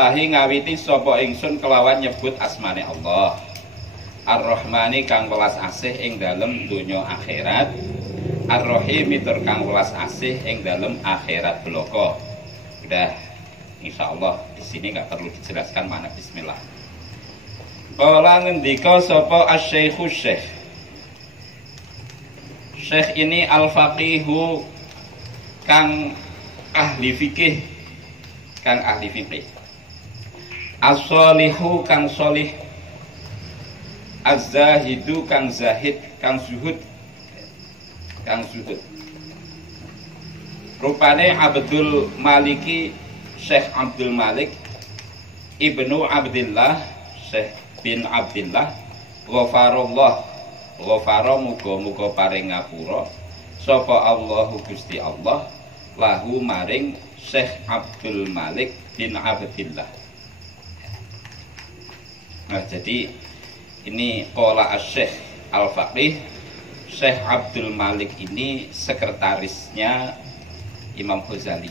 Bismillahi ngawiti sapa ingsun kelawan nyebut asmane Allah. Ar-Rahmani kang welas asih ing dalem donya akhirat. Ar-Rahimi tur kang welas asih ing dalem akhirat bloko. Udah, insyaallah di sini nggak perlu dijelaskan mana bismillah. Kala ngendika sapa asy-syaikhu syekh. Syekh ini al-faqihu kang ahli fikih, kang ahli fikih. As-shalihu kang sholih. Az-zahidu kang zahid, kang zuhud, kang zuhud. Rupane Abdul Maliki, Syekh Abdul Malik Ibnu Abdillah, Syekh bin Abdillah, ghafarallah, ghafara muga-muga paring ngapura sapa Allahu Gusti Allah lahu maring Syekh Abdul Malik bin Abdillah. Nah, jadi ini qala asy-syekh al-faqih. Syekh Abdul Malik ini sekretarisnya Imam Ghazali.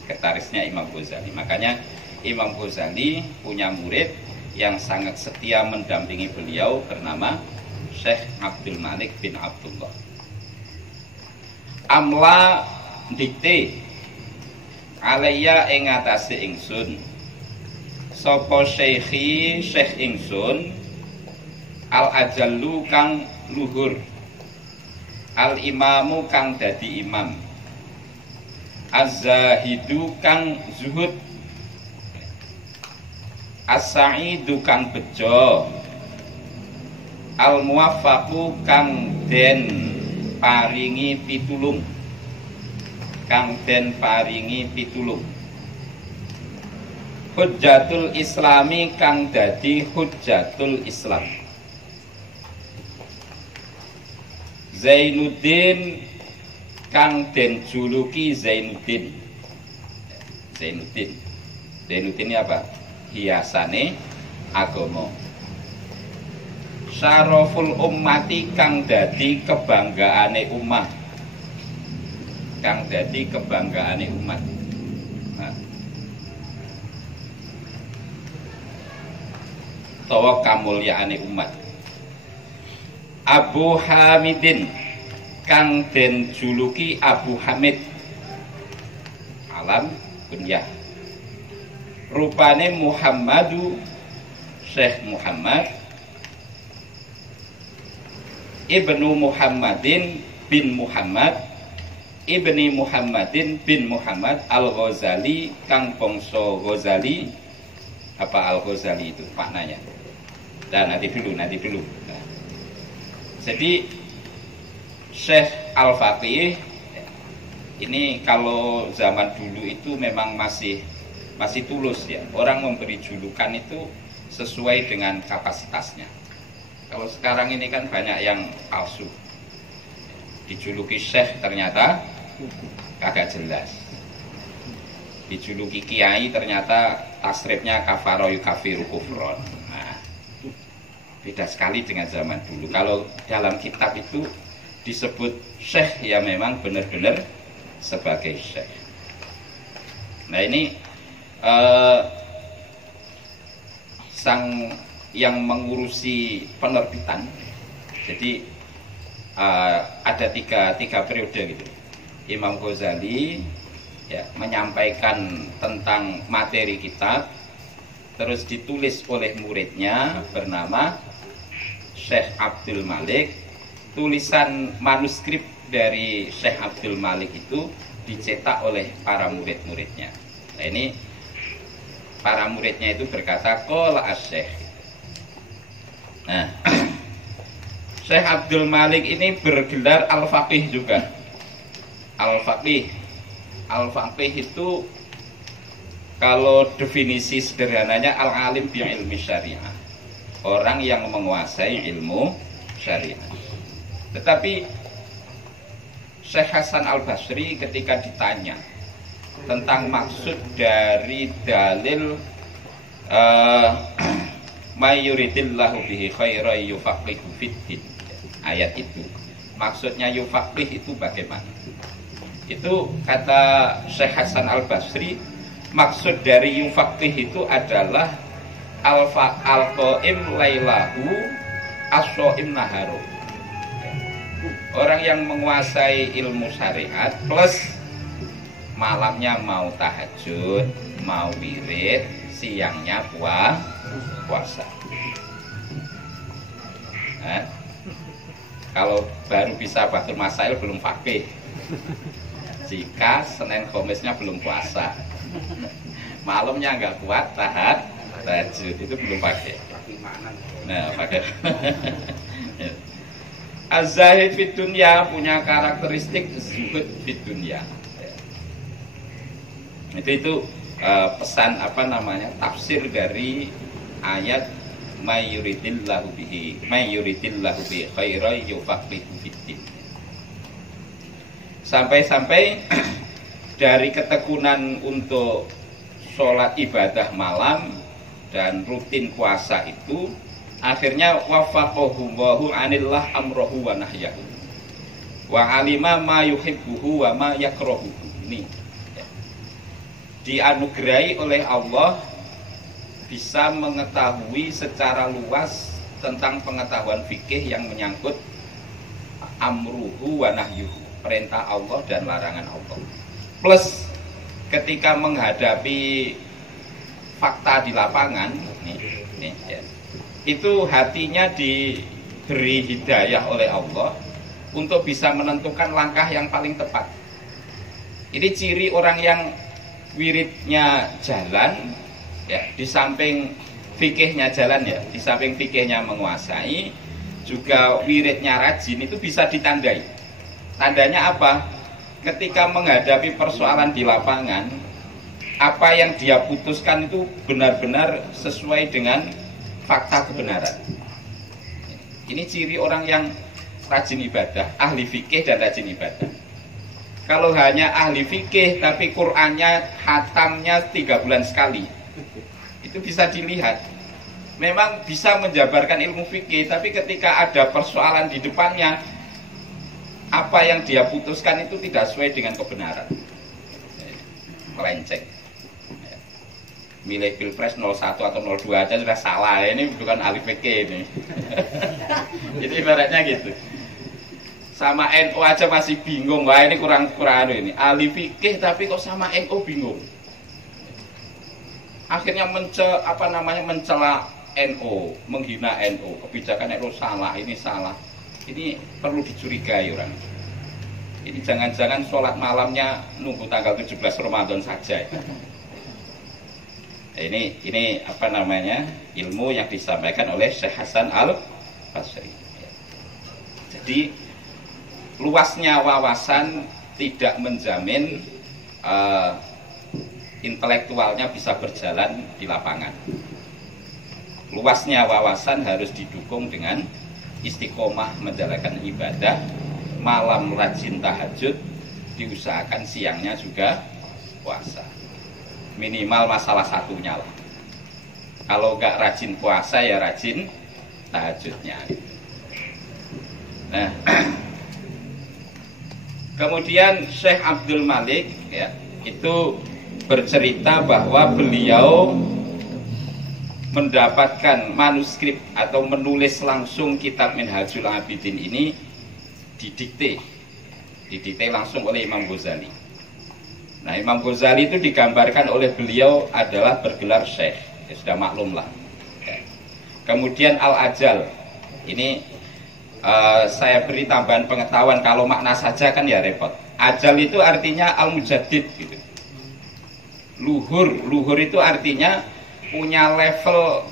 Sekretarisnya Imam Ghazali. Makanya Imam Ghazali punya murid yang sangat setia mendampingi beliau bernama Syekh Abdul Malik bin Abdullah. Amla dikte alaiya ing atase ingsun sapa syekhi syekh ingsun al ajallu kang luhur, al imamu kang dadi imam, az-zahidu kang zuhud, as-sa'idu kang bejo, al muwaffaqu kang den paringi pitulung, kang den paringi pitulung, hujjatul islami kang dadi hujjatul Islam, Zainuddin kang den juluki Zainuddin. Zainuddin ini apa? Hiasane agama. Syaraful ummati kang dadi kebanggaane umat, kang dadi kebanggaane umat. Tawa kamulyaane umat. Abu Hamidin kang den juluki Abu Hamid, alam kunyah. Rupane Muhammadu, Syekh Muhammad Ibnu Muhammadin bin Muhammad Ibni Muhammadin bin Muhammad Al-Ghazali kang bangsa Ghazali. Apa Al-Ghazali itu maknanya? Dan nanti dulu. Nah, jadi Syekh Al-Faqih ini kalau zaman dulu itu memang masih tulus ya. Orang memberi julukan itu sesuai dengan kapasitasnya. Kalau sekarang ini kan banyak yang palsu. Dijuluki Syekh ternyata kagak jelas. Dijuluki Kiai ternyata tasrifnya kafaro yukafiru kufron. Nah, beda sekali dengan zaman dulu. Kalau dalam kitab itu disebut Syekh ya memang benar-benar sebagai Syekh. Nah ini sang yang mengurusi penerbitan. Jadi ada tiga periode gitu. Imam Ghazali ya menyampaikan tentang materi kitab, terus ditulis oleh muridnya bernama Syekh Abdul Malik. Tulisan manuskrip dari Syekh Abdul Malik itu dicetak oleh para murid-muridnya. Nah ini para muridnya itu berkata qala asy-syekh. Nah Syekh Abdul Malik ini bergelar al-faqih juga. Al-faqih itu kalau definisi sederhananya al-alim bi ilmi syariah, orang yang menguasai ilmu syariah. Tetapi Syekh Hasan Al-Basri ketika ditanya tentang maksud dari dalil mayuridillahu bihi khairan yufaqihu fiddin, ayat itu maksudnya yufaqih itu bagaimana? Itu kata Syekh Hasan Al-Basri, maksud dari yufaqih itu adalah al-qaim lailahu as-shaim naharu. Orang yang menguasai ilmu syariat plus malamnya mau tahajud, mau wirid, siangnya puasa. Nah, kalau baru bisa batul masail belum faqih. Jika Senin Kamisnya belum puasa, malamnya nggak kuat tahajud, itu belum pakai. Nah, pakai. Az-zahid fid dunya punya karakteristik zuhud fid dunya. Itu pesan tafsir dari ayat may yuridillahu bihi khairan yufaqihu fiddin. Sampai-sampai dari ketekunan untuk sholat ibadah malam dan rutin puasa itu akhirnya wafaqahu Allahu anillah amrohu wa nahyahu wa alima ma yuhibbuhu wa ma yakrahuhu. Ini dianugerahi oleh Allah bisa mengetahui secara luas tentang pengetahuan fikih yang menyangkut amruhu wa nahyuhu, perintah Allah dan larangan Allah. Plus ketika menghadapi fakta di lapangan itu hatinya diberi hidayah oleh Allah untuk bisa menentukan langkah yang paling tepat. Ini ciri orang yang wiridnya jalan ya, di samping fikihnya jalan ya, di samping fikihnya menguasai, juga wiridnya rajin, itu bisa ditandai. Tandanya apa? Ketika menghadapi persoalan di lapangan, apa yang dia putuskan itu benar-benar sesuai dengan fakta kebenaran. Ini ciri orang yang rajin ibadah, ahli fikih dan rajin ibadah. Kalau hanya ahli fikih tapi Qur'annya hatamnya 3 bulan sekali, itu bisa dilihat. Memang bisa menjabarkan ilmu fikih, tapi ketika ada persoalan di depannya, apa yang dia putuskan itu tidak sesuai dengan kebenaran, melenceng. Milih pilpres 01 atau 02 aja sudah salah, ini bukan ahli fikih ini. Jadi ibaratnya gitu. Sama NU aja masih bingung, wah ini kurang ini. Ahli fikih tapi kok sama NU bingung. Akhirnya mencela NU, menghina NU, kebijakan NU salah, ini salah. Ini perlu dicurigai orang. Ini jangan-jangan sholat malamnya nunggu tanggal 17 Ramadan saja. Ini ilmu yang disampaikan oleh Syekh Hasan Al-Basri. Jadi luasnya wawasan tidak menjamin intelektualnya bisa berjalan di lapangan. Luasnya wawasan harus didukung dengan istiqomah menjalankan ibadah, malam rajin tahajud, diusahakan siangnya juga puasa. Minimal masalah satunya lah. Kalau nggak rajin puasa ya rajin tahajudnya. Nah, kemudian Syekh Abdul Malik ya, itu bercerita bahwa beliau mendapatkan manuskrip atau menulis langsung kitab Minhajul Abidin ini didikte langsung oleh Imam Ghazali. Nah, Imam Ghazali itu digambarkan oleh beliau adalah bergelar Syekh, ya, sudah maklum lah. Ya. Kemudian Al-Ajal, ini saya beri tambahan pengetahuan, kalau makna saja kan ya repot. Ajal itu artinya Al-Mujaddid gitu. Luhur itu artinya punya level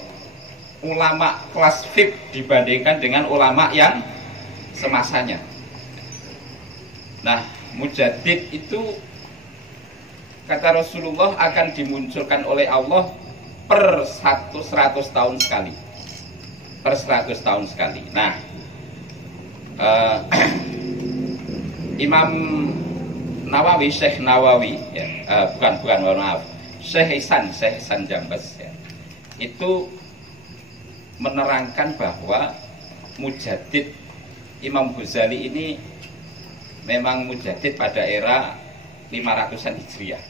ulama kelas VIP dibandingkan dengan ulama yang semasanya. Nah, Mujaddid itu kata Rasulullah akan dimunculkan oleh Allah per 100 tahun sekali. Per 100 tahun sekali. Nah, Imam Nawawi, Syekh Nawawi ya, mohon maaf, Syekh Hasan Jambas ya, itu menerangkan bahwa Mujaddid Imam Ghazali ini memang Mujaddid pada era 500-an Hijriah.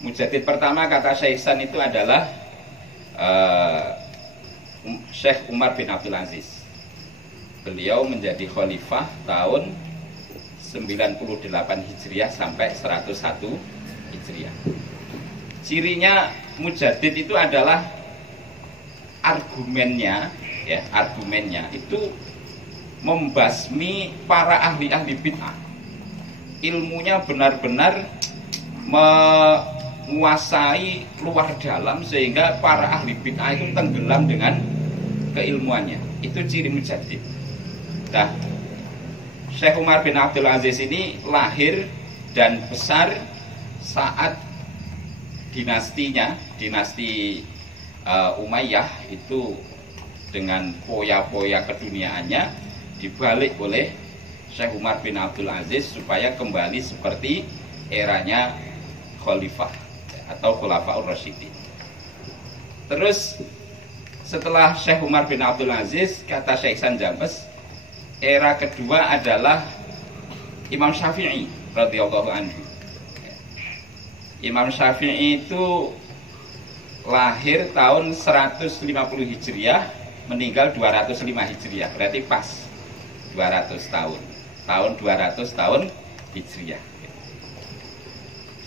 Mujadid pertama kata Syekh Ihsan itu adalah Syekh Umar bin Abdul Aziz. Beliau menjadi khalifah tahun 98 Hijriah sampai 101 Hijriah. Cirinya Mujadid itu adalah argumennya itu membasmi para ahli-ahli bid'ah. Ilmunya benar-benar menguasai luar dalam sehingga para ahli bid'ah itu tenggelam dengan keilmuannya. Itu ciri Mujadid. Nah, Syekh Umar bin Abdul Aziz ini lahir dan besar saat dinasti Umayyah itu dengan poya-poya keduniaannya dibalik oleh Syekh Umar bin Abdul Aziz supaya kembali seperti eranya khalifah atau Khulafaur Rasyidin. Terus setelah Syekh Umar bin Abdul Aziz, kata Syekh Ihsan Jambes, era kedua adalah Imam Syafi'i radhiyallahu anhu. Imam Syafi'i itu lahir tahun 150 Hijriah, meninggal 205 Hijriah. Berarti pas 200 tahun. Tahun 200 tahun Hijriah.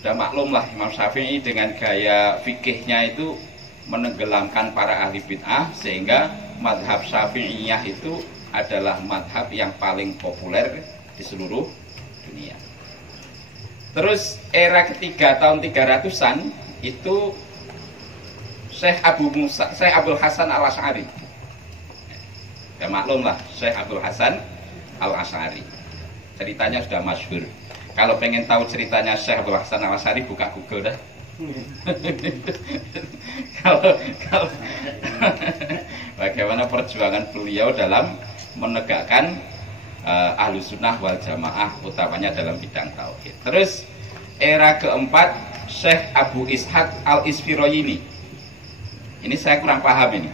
Sudah maklum lah Imam Syafi'i dengan gaya fikihnya itu menenggelamkan para ahli bid'ah, sehingga madhab Syafi'iyah itu adalah madhab yang paling populer di seluruh dunia. Terus era ketiga tahun 300-an itu Syekh Abul Hasan Al-Asy'ari. Ya maklum lah Syekh Abul Hasan Al-Asy'ari. Ceritanya sudah masyhur. Kalau pengen tahu ceritanya Syekh Abul Hasan Al-Asy'ari, buka Google dah. kalau bagaimana perjuangan beliau dalam menegakkan Ahlus Sunnah wal Jamaah, utamanya dalam bidang tauhid. Terus era keempat Syekh Abu Ishaq Al-Isfirayini. Ini saya kurang paham ini.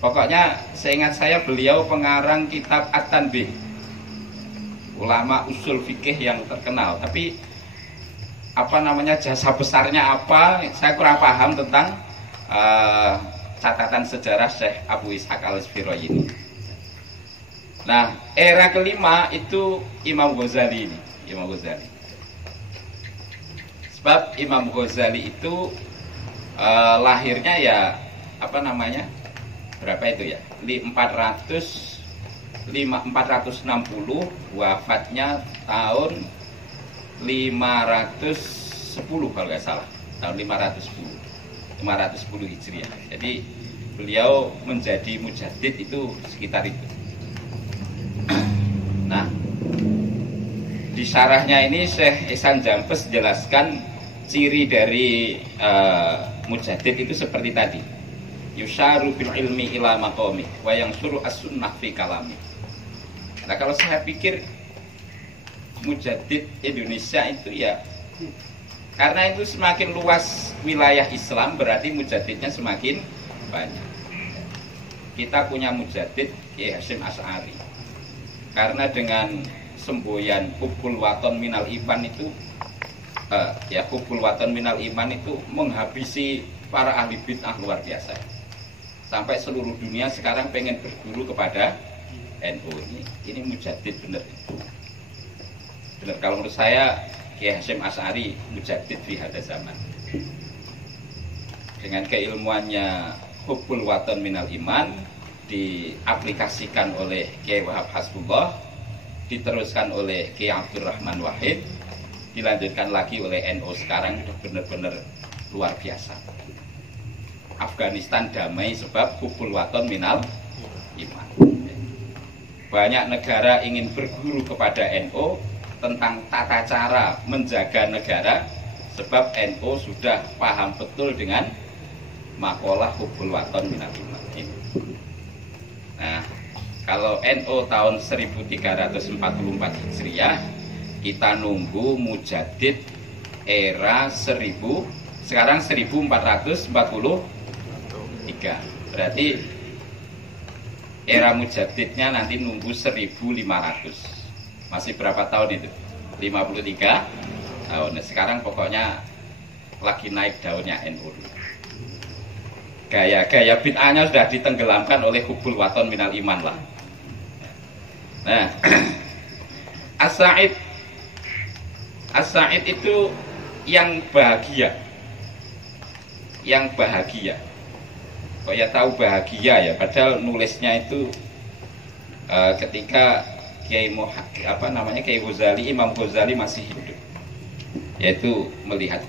Pokoknya seingat saya beliau pengarang kitab At-Tanbih, ulama usul fikih yang terkenal. Tapi jasa besarnya apa, saya kurang paham tentang catatan sejarah Syekh Abu Ishaq Al-Isfirayini. Nah, era kelima itu Imam Ghazali ini, Imam Ghazali. Sebab Imam Ghazali itu lahirnya ya berapa itu ya? 460, wafatnya tahun 510 kalau nggak salah, tahun 510 Hijriah. Jadi beliau menjadi mujadid itu sekitar itu. Nah, di syarahnya ini Syekh Ihsan Jambes jelaskan ciri dari mujadid itu seperti tadi. Yusharu bil ilmi ila maqami wa yansuru as-sunnah fi kalami. Nah, kalau saya pikir mujadid Indonesia itu ya karena itu semakin luas wilayah Islam, berarti mujadidnya semakin banyak. Kita punya mujadid Kiai Hasyim Asy'ari. Karena dengan semboyan Hubbul Waton Minal Iman itu Hubbul Waton Minal Iman itu menghabisi para ahli bid'ah luar biasa. Sampai seluruh dunia sekarang pengen berguru kepada NU. Ini mujadid bener. Bener, kalau menurut saya Kiai Hasyim Asy'ari mujadid fi hada zaman. Dengan keilmuannya Hubbul Waton Minal Iman diaplikasikan oleh Kiai Wahab Hasbullah, diteruskan oleh Kiai Abdurrahman Wahid, dilanjutkan lagi oleh NU sekarang, itu benar-benar luar biasa. Afghanistan damai sebab Hubbul Waton Minal Iman. Banyak negara ingin berguru kepada NU tentang tata cara menjaga negara, sebab NU sudah paham betul dengan makalah Hubbul Waton Minal Iman ini. Nah, kalau NU tahun 1344 Hijriah, kita nunggu mujadid era 1000, sekarang 1443. Berarti era mujadidnya nanti nunggu 1500. Masih berapa tahun itu? 53 tahun. Nah, sekarang pokoknya lagi naik daunnya NU. Gaya bid'ahnya sudah ditenggelamkan oleh hubul waton minal iman lah. Nah, as-sa'id itu yang bahagia. Yang bahagia. Kok ya tahu bahagia ya, padahal nulisnya itu ketika Kiai Ghazali, Imam Ghazali masih hidup. Yaitu melihat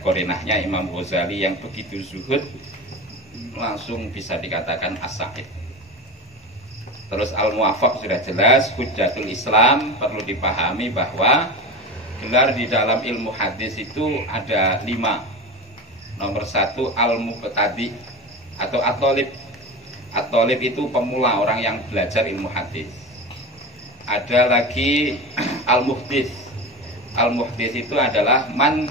korenahnya Imam Ghazali yang begitu zuhud, langsung bisa dikatakan as-sa'id. Terus al-muwafaq sudah jelas, hujjatul Islam. Perlu dipahami bahwa gelar di dalam ilmu hadis itu ada 5. Nomor 1 al-mubtadi atau at-thalib. At-thalib itu pemula, orang yang belajar ilmu hadis. Ada lagi al-muhdits. Al-muhdits itu adalah man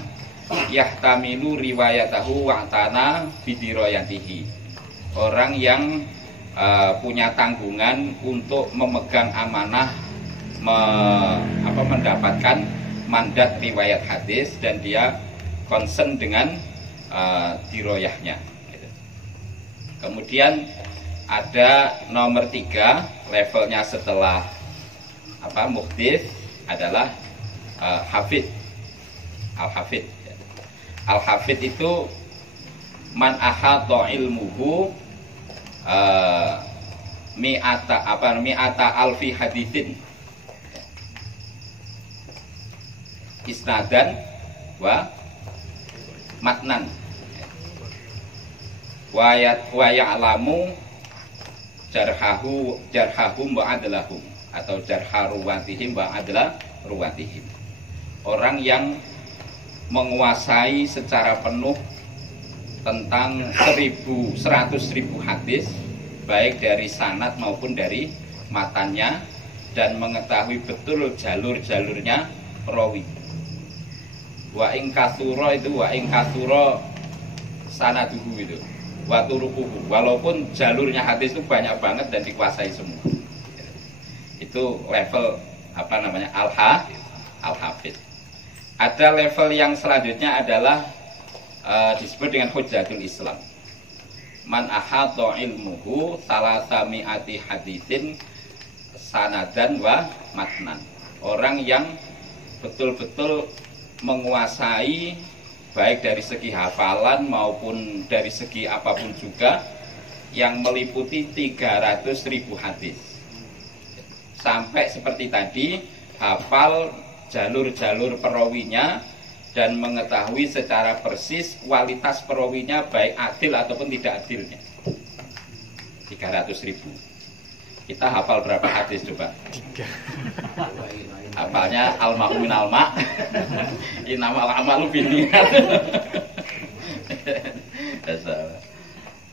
yahtamilu riwayatahu wa'tana bidirayatihi. Orang yang punya tanggungan untuk memegang amanah, mendapatkan mandat riwayat hadis, dan dia concern dengan diroyahnya. Kemudian ada nomor 3, levelnya setelah muhdits adalah hafid. Al-hafid. Al-hafid itu man ahata ilmuhu mi'ata alfi haditsin isnadan wa matnan wa ya'lamu jarhahum wa adlahum atau jarharuwatihim wa adla ruwatihim. Orang yang menguasai secara penuh tentang 100.000 hadis, baik dari sanad maupun dari matannya, dan mengetahui betul jalur-jalurnya perawi. Wa ing katsura itu sanaduhu itu. Wa turuquhu, walaupun jalurnya hadis itu banyak banget dan dikuasai semua. Itu level al-hafid. Ada level yang selanjutnya adalah disebut dengan hujjatul Islam. Man ahata ilmuhu salasami'ati haditsin sanadan wa matnan. Orang yang betul-betul menguasai baik dari segi hafalan maupun dari segi apapun juga, yang meliputi 300.000 hadis. Sampai seperti tadi, hafal jalur-jalur perawinya dan mengetahui secara persis kualitas perawinya, baik adil ataupun tidak adilnya. 300.000. Kita hafal berapa hadis coba? 3. Hafalnya al-ma'u min al-ma' innamal a'malu binniyat.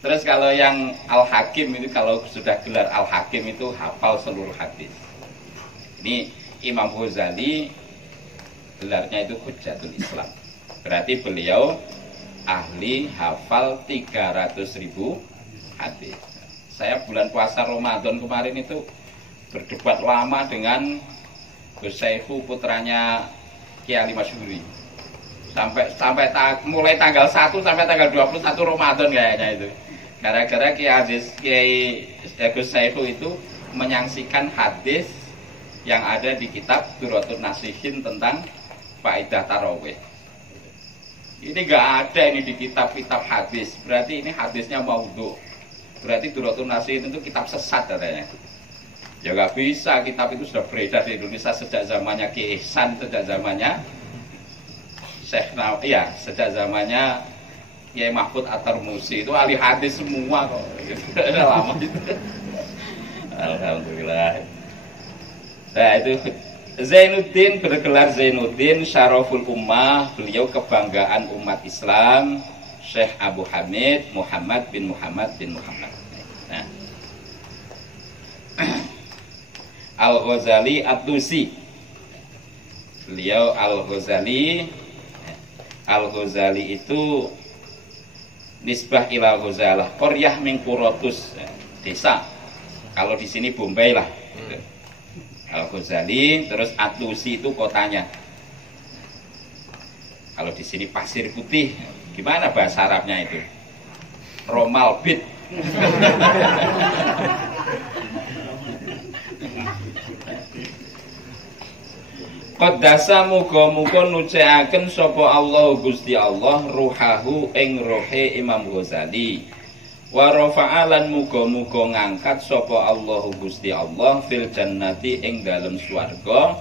Terus kalau yang al-hakim itu, kalau sudah gelar al-hakim itu hafal seluruh hadis. Ini Imam Ghazali gelarnya itu hujjatul Islam. Berarti beliau ahli hafal 300.000 hadis. Saya bulan puasa Ramadan kemarin itu berdebat lama dengan Gus Saifu, putranya Kiai Ali Masyhuri. Mulai tanggal 1 sampai tanggal 21 Ramadan kayaknya itu. Gara-gara Kiai Gus Saifu itu menyaksikan hadis yang ada di kitab Durratun Nasihin tentang faedah tarawih. Ini nggak ada ini di kitab-kitab hadis. Berarti ini hadisnya maudhu. Berarti Durratun Nasihin itu kitab sesat katanya. Ya nggak bisa, kitab itu sudah beredar di Indonesia sejak zamannya Ki Ihsan, sejak zamannya sejak zamannya Kiai Mahfud At-Tarmusi. Itu ahli hadis semua kok. Lama itu. Alhamdulillah. Nah itu Zainuddin, bergelar Zainuddin Syaraful Ummah, beliau kebanggaan umat Islam, Syekh Abu Hamid Muhammad bin Muhammad. Nah. Al-Ghazali At-Tusi, beliau Al-Ghazali itu nisbah ila Ghazalah, qaryah min Quratus, desa. Kalau di sini Bombay lah. Al-Ghazali, terus At-Tusi itu kotanya. Kalau di sini pasir putih, gimana bahasa Arabnya itu? Romal bit. Qaddasa muga-muga nuceaken sapa Allah Gusti Allah ruhahu ing rohe Imam Ghazali. Wa rafa'alan muga-muga ngangkat sapa Allah Gusti Allah fil jannati ing dalem swarga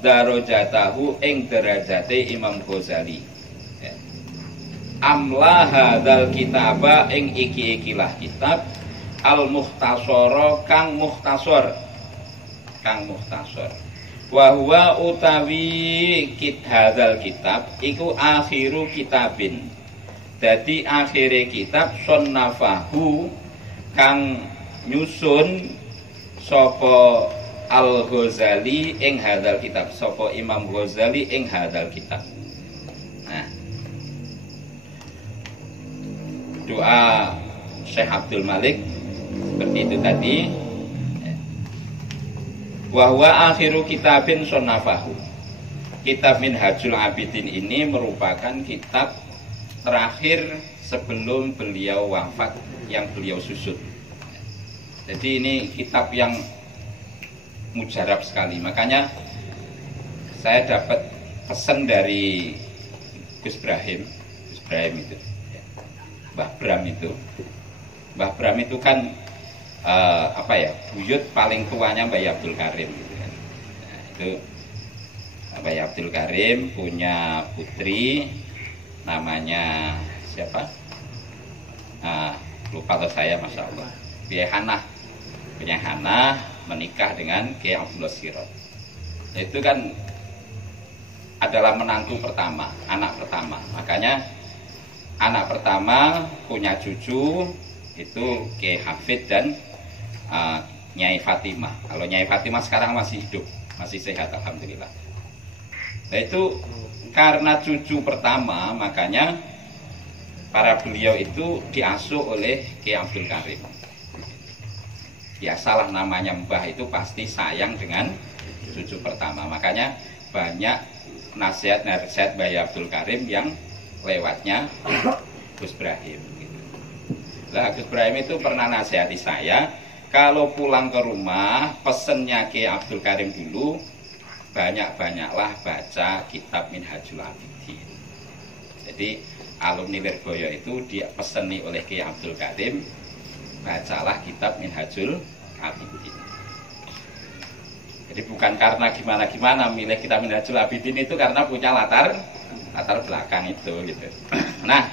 darajatahu ing derajate Imam Ghazali. Amla hadzal kitaba ing iki-ikilah kitab al mukhtasara kang mukhtasar wa huwa utawi hadzal kitab iku akhiru kitabin. Dadi akhire kitab sonnafahu kang nyusun sapa Al-Ghazali ing hadzal kitab, sapa Imam Ghazali ing hadzal kitab. Nah, doa Syekh Abdul Malik seperti itu tadi. Wa huwa akhiru kitabin sonnafahu. Kitab Minhajul Abidin ini merupakan kitab terakhir sebelum beliau wafat yang beliau susun. Jadi ini kitab yang mujarab sekali. Makanya saya dapat pesan dari Gus Brahim itu, Mbah Bram itu kan buyut paling tuanya Mbah Abdul Karim gitu kan. Nah, itu Mbah Abdul Karim punya putri namanya siapa? Lupa saya, masya Allah. Punya Hana menikah dengan Kiai Abdullah Sirot. Itu kan adalah menantu pertama, anak pertama. Makanya anak pertama punya cucu itu Kiai Hafid dan Nyai Fatimah. Kalau Nyai Fatimah sekarang masih hidup, masih sehat alhamdulillah. Nah itu karena cucu pertama, makanya para beliau itu diasuh oleh Kiai Abdul Karim. Biasalah namanya Mbah itu pasti sayang dengan cucu pertama. Makanya banyak nasihat Mbah Abdul Karim yang lewatnya Gus Brahim. Lah Gus Brahim itu pernah nasihati saya, kalau pulang ke rumah pesennya Kiai Abdul Karim dulu, banyak-banyaklah baca kitab Minhajul Abidin. Jadi alumni Lirboyo itu dia peseni oleh Kiai Abdul Karim, bacalah kitab Minhajul Abidin. Jadi bukan karena gimana-gimana milih kitab Minhajul Abidin, itu karena punya latar belakang itu gitu. Nah,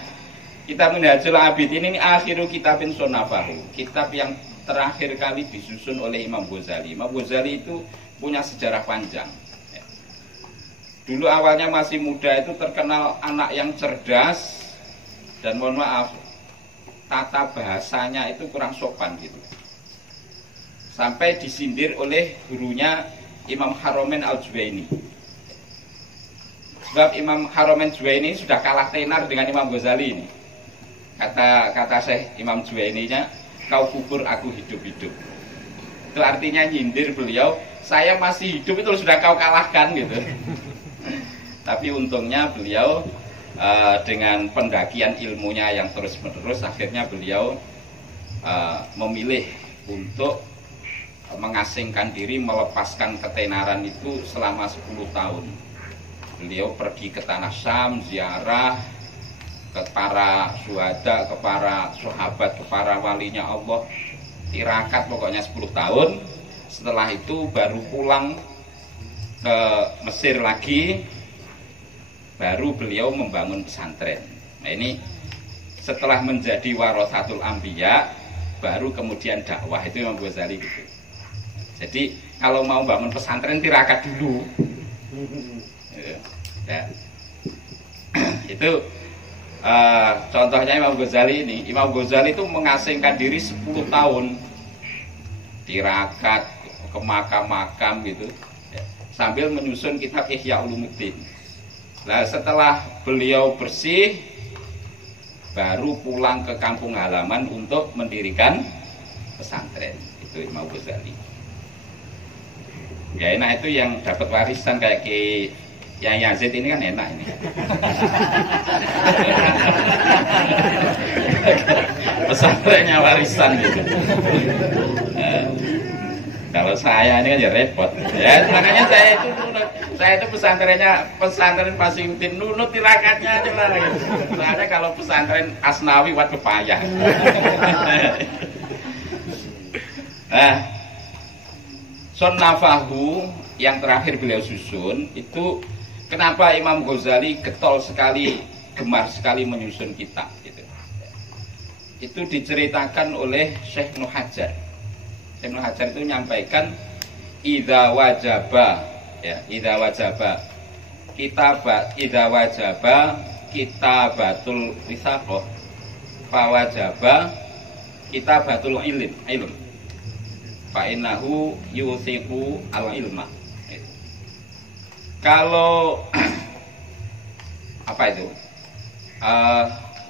kitab Minhajul Abidin ini akhiru kitabin sonafahu, kitab yang terakhir kali disusun oleh Imam Ghazali. Imam Ghazali itu punya sejarah panjang. Dulu awalnya masih muda itu terkenal anak yang cerdas, dan mohon maaf tata bahasanya itu kurang sopan gitu. Sampai disindir oleh gurunya Imam Haromen Al-Juwaini. Sebab Imam Haromen Juwaini sudah kalah tenar dengan Imam Ghazali ini. Kata Syekh Imam Juwaininya, kau kubur aku hidup-hidup. Itu artinya nyindir beliau, saya masih hidup itu sudah kau kalahkan gitu. Tapi untungnya beliau dengan pendakian ilmunya yang terus-menerus, akhirnya beliau memilih untuk mengasingkan diri, melepaskan ketenaran itu selama 10 tahun. Beliau pergi ke tanah Syam, ziarah ke para syuhada, ke para sahabat, ke para walinya Allah, tirakat pokoknya 10 tahun. Setelah itu baru pulang ke Mesir lagi, baru beliau membangun pesantren. Nah ini setelah menjadi warasatul anbiya, baru kemudian dakwah. Itu Imam Ghazali gitu. Jadi kalau mau bangun pesantren tirakat dulu. Ya. Itu contohnya Imam Ghazali ini. Imam Ghazali itu mengasingkan diri 10 tahun, tirakat ke makam-makam gitu, ya, sambil menyusun kitab Ihya Ulumuddin. Nah setelah beliau bersih, baru pulang ke kampung halaman untuk mendirikan pesantren. Itu Imam Ghazali. Ya, nah itu yang dapat warisan kayak Ki Yang Yazid ini kan enak ini. Pesantrennya warisan gitu. Kalau saya ini kan ya repot. Ya makanya saya itu pesantren Pasintin nunut tirakatnya aja lah gitu. Soalnya kalau pesantren Asnawi waduh payah. Nah, Sonnafahu yang terakhir beliau susun itu kenapa Imam Ghazali getol sekali, gemar sekali menyusun kitab gitu. Itu diceritakan oleh Syekh Ibnu Hajar. Syekh Ibnu Hajar itu menyampaikan idza wajaba ya, idza wajaba kitabatul wisaqah fa wajaba kitabatul ilm fa innahu yuthiqu al ilma. Kalau apa itu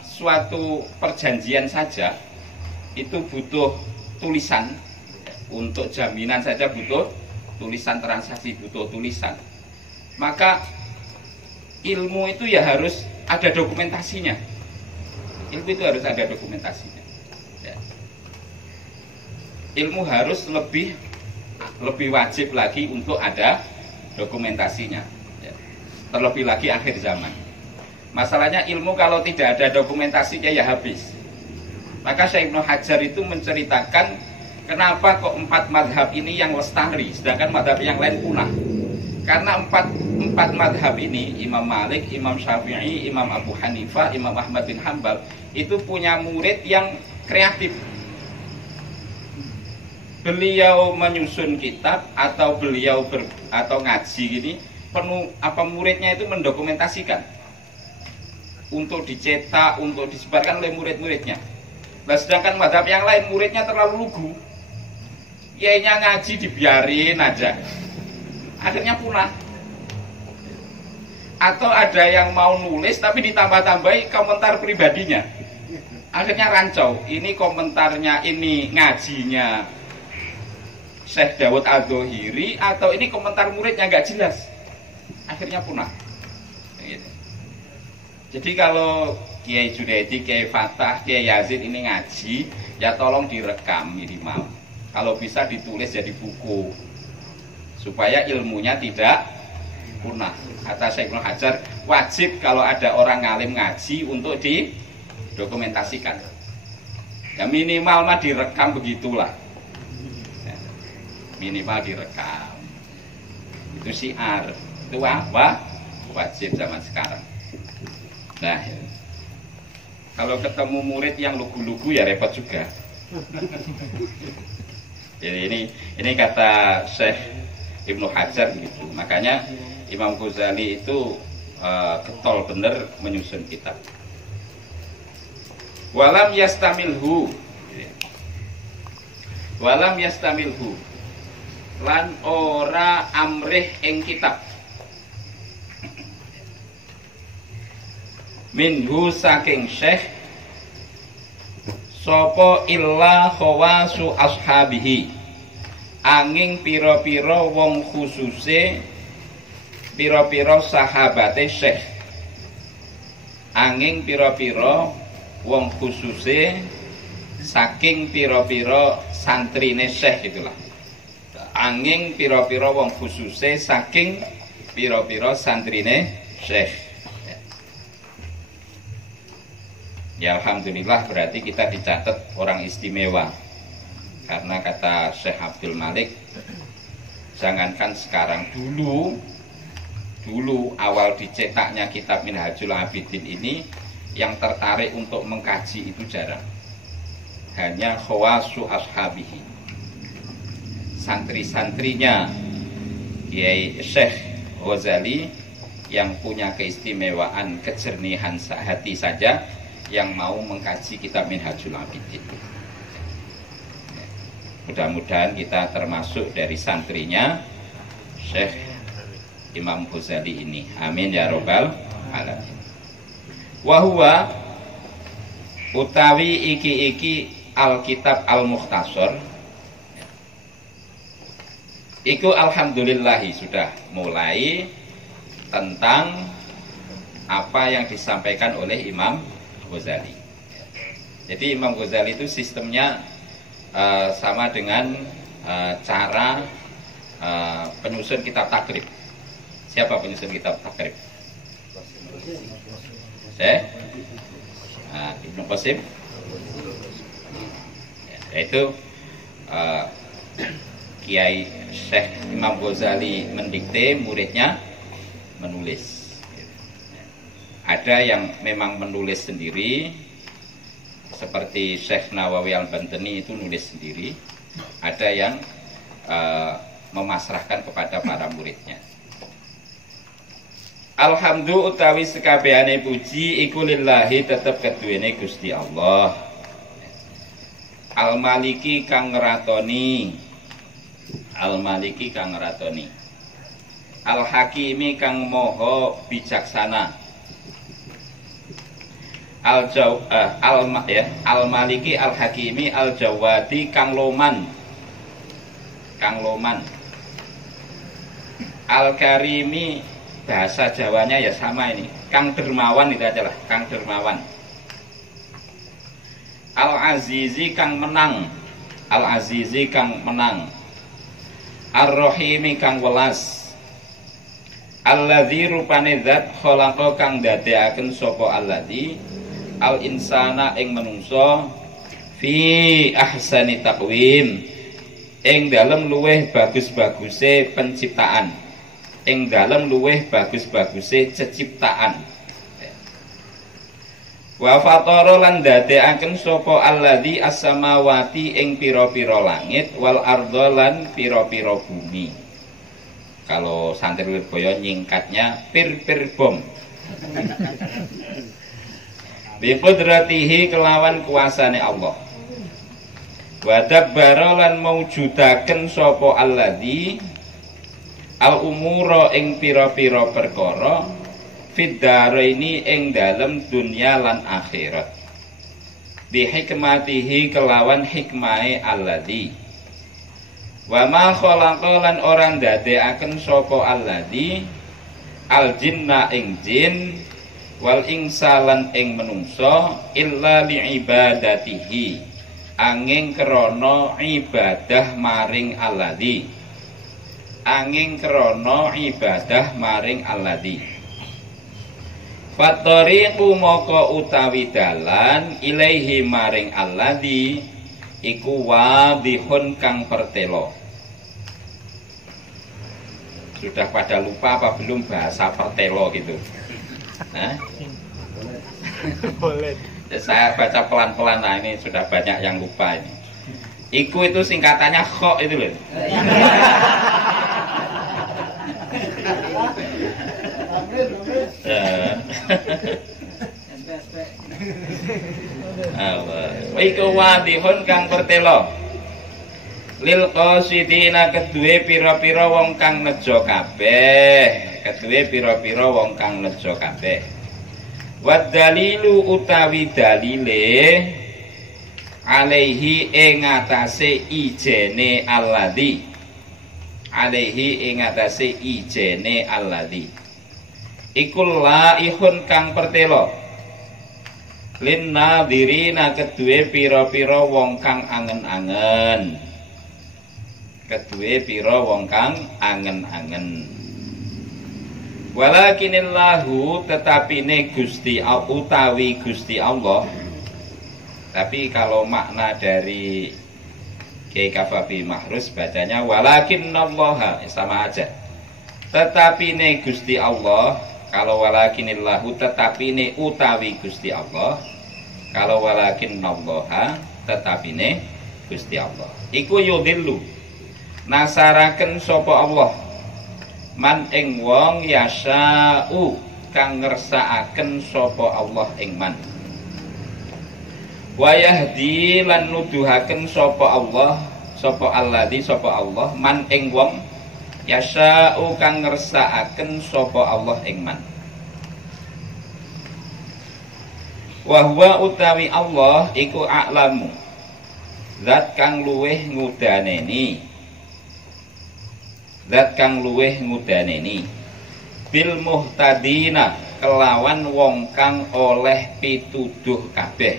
suatu perjanjian saja itu butuh tulisan, untuk jaminan saja butuh tulisan, transaksi butuh tulisan, maka ilmu itu ya harus ada dokumentasinya. Ilmu itu harus ada dokumentasinya ya. Ilmu harus lebih wajib lagi untuk ada dokumentasinya ya. Terlebih lagi akhir zaman. Masalahnya ilmu kalau tidak ada dokumentasinya ya habis. Maka Syekh Ibnu Hajar itu menceritakan kenapa kok 4 madhab ini yang lestari sedangkan madhab yang lain punah. Karena empat madhab ini, Imam Malik, Imam Syafi'i, Imam Abu Hanifah, Imam Ahmad bin Hanbal, itu punya murid yang kreatif. Beliau menyusun kitab atau beliau atau ngaji gini, penuh muridnya itu mendokumentasikan untuk dicetak, untuk disebarkan oleh murid-muridnya. Nah, sedangkan madhab yang lain muridnya terlalu lugu, yainya ngaji dibiarin aja, akhirnya punah. Atau ada yang mau nulis tapi ditambah-tambahi komentar pribadinya, akhirnya rancau. Ini komentarnya, ini ngajinya Syekh Dawud Al-Dhohiri, atau ini komentar muridnya nggak jelas, akhirnya punah. Jadi kalau Kiai Junaidi, Kiai Fatah, Kiai Yazid ini ngaji, ya tolong direkam minimal. Kalau bisa ditulis jadi buku, supaya ilmunya tidak punah. Kata Syekh Ibnu Hajar, wajib kalau ada orang ngalim ngaji untuk didokumentasikan. Ya minimal mah direkam begitulah. Minimal direkam. Itu syiar. Itu apa? Wajib zaman sekarang. Nah, kalau ketemu murid yang lugu-lugu ya repot juga. Jadi ini kata Syekh Ibnu Hajar gitu. Makanya Imam Ghazali itu getol bener menyusun kitab. Walam yastamilhu lan ora amrih ing kitab minhu saking syekh sapa illa khawasu ashabihi angin pira-pira wong khususe pira-pira sahabate syekh, angin pira-pira wong khususe saking pira-pira santrine syekh itulah. Angin pira-pira wong khususe saking pira-pira santrine syekh. Ya alhamdulillah berarti kita dicatat orang istimewa. Karena kata Syekh Abdul Malik, jangankan sekarang, dulu awal dicetaknya kitab Minhajul Abidin ini yang tertarik untuk mengkaji itu jarang. Hanya khawasu ashabihi, santri-santrinya Kiai Syekh Ghazali yang punya keistimewaan kejernihan hati saja yang mau mengkaji kitab Minhajul Abidin. Mudah-mudahan kita termasuk dari santrinya Syekh Imam Ghazali ini. Amin ya robbal alamin. Wahwa utawi iki Alkitab Al-Mukhtasar iku alhamdulillahi sudah mulai tentang apa yang disampaikan oleh Imam Ghazali. Jadi Imam Ghazali itu sistemnya sama dengan cara penyusun kitab takrib. Siapa penyusun kitab takrib? Ibnu Qasim. Yaitu Kiai Syekh Imam Ghazali mendikte, muridnya menulis. Ada yang memang menulis sendiri, seperti Syekh Nawawi Al-Bantani itu nulis sendiri. Ada yang memasrahkan kepada para muridnya. Alhamdulillah utawi sekabehane puji iku lillahi tetep keduwene Gusti Allah. Al-Maliki kang ngeratoni, Al-Maliki kang ngeratoni, Al-Hakimi kang moho bijaksana, Al-Maliki Al-Hakimi Al-Jawadi kang loman, Al-Karimi bahasa Jawanya ya sama ini, kang dermawan itu aja lah, kang dermawan. Al-Azizi kang menang, Al-Azizi kang menang, Ar-Rahimi kang welas, Alladzi rupane zat khalaqa kang dadekaken sapa alladzi al-insana ing menungso fi ahsani taqwim ing dalem luweh bagus-baguse penciptaan, ing dalem luweh bagus-baguse ceciptaan. Wa fatara lan dadekaken sapa alladzi as-samawati ing pira-pira langit wal ardha lan pira-pira bumi. Kalau santri Lirboyo nyingkatnya pir-pir bom. Bi qudratihi kelawan kuasane Allah. Wa dabbara lan maujudaken sapa alladzi al-umura ing pira-pira perkara fiddaraini ing dalem dunya lan akhirat bi hikmatihi kelawan hikmahe alladzi wa ma khalaqa lan ora ndadekaken sapa alladzi al jinna ing jin wal insa lan ing menungso illa li ibadatihi angin krana ibadah maring alladzi, angin krana ibadah maring alladzi. Fattariqu moko utawi dalan ilaihi maring alladzi iku wadihun kang pertelo. Sudah pada lupa apa belum bahasa pertelo gitu? Boleh. Saya baca pelan-pelan, nah ini sudah banyak yang lupa ini. Iku itu singkatannya kho itu loh. Iku wadihun kang pertelo lil qasidina kedue pira-pira wong kang nejo kabeh, kedue pira-pira wong kang nejo kabeh. Wad dalilu utawi dalile alaihi ing atase ijene alladzi, alaihi ing atase ijene alladzi ikul laihun kang pertelo lin nadhirina kedue pira-pira wong kang angen-angen, kedue pira wong kang angen-angen. Walakinillahu tetapine Gusti utawi Gusti Allah. Tapi kalau makna dari Kiai Kafabi Mahrus bacanya walakinallaha sama aja. Tetapine Gusti Allah. Kalau walakinillahu tetapine utawi Gusti Allah. Kalau walakinallaha tetapine Gusti Allah. Iku yudillu nasaraken sapa Allah man ing wong yasa'u kang ngersakaken sapa Allah ing man. Wa yahdi lan nuduhaken sapa Allah, sapa alladzi sapa Allah man ing wong yasa'u kang ngersakaken sapa Allah ing man. Wa huwa utawi Allah iku a'lamu zat kang luweh ngudaneni, zat kang luweh ngudaneni bil muhtadina kelawan wong kang oleh pituduh kabeh.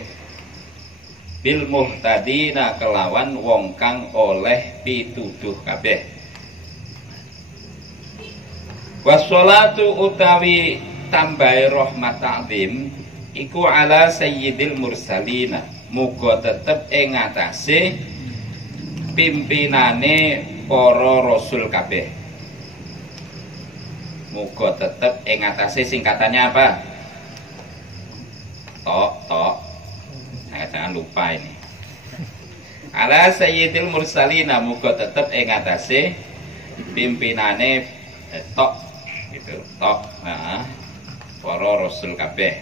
Bil muhtadina kelawan wong kang oleh pituduh kabeh. Wassalatu utawi tambahi rahmat ta'zim iku ala sayyidil mursalina, muga tetep ing atase pimpinane para rasul kabeh. Muga tetep ing atase, singkatannya apa? Tok. Nah, jangan lupa ini. Ala sayyidil mursalina, muga tetep ing atase pimpinane tok gitu, tok. Nah, para rasul kabeh.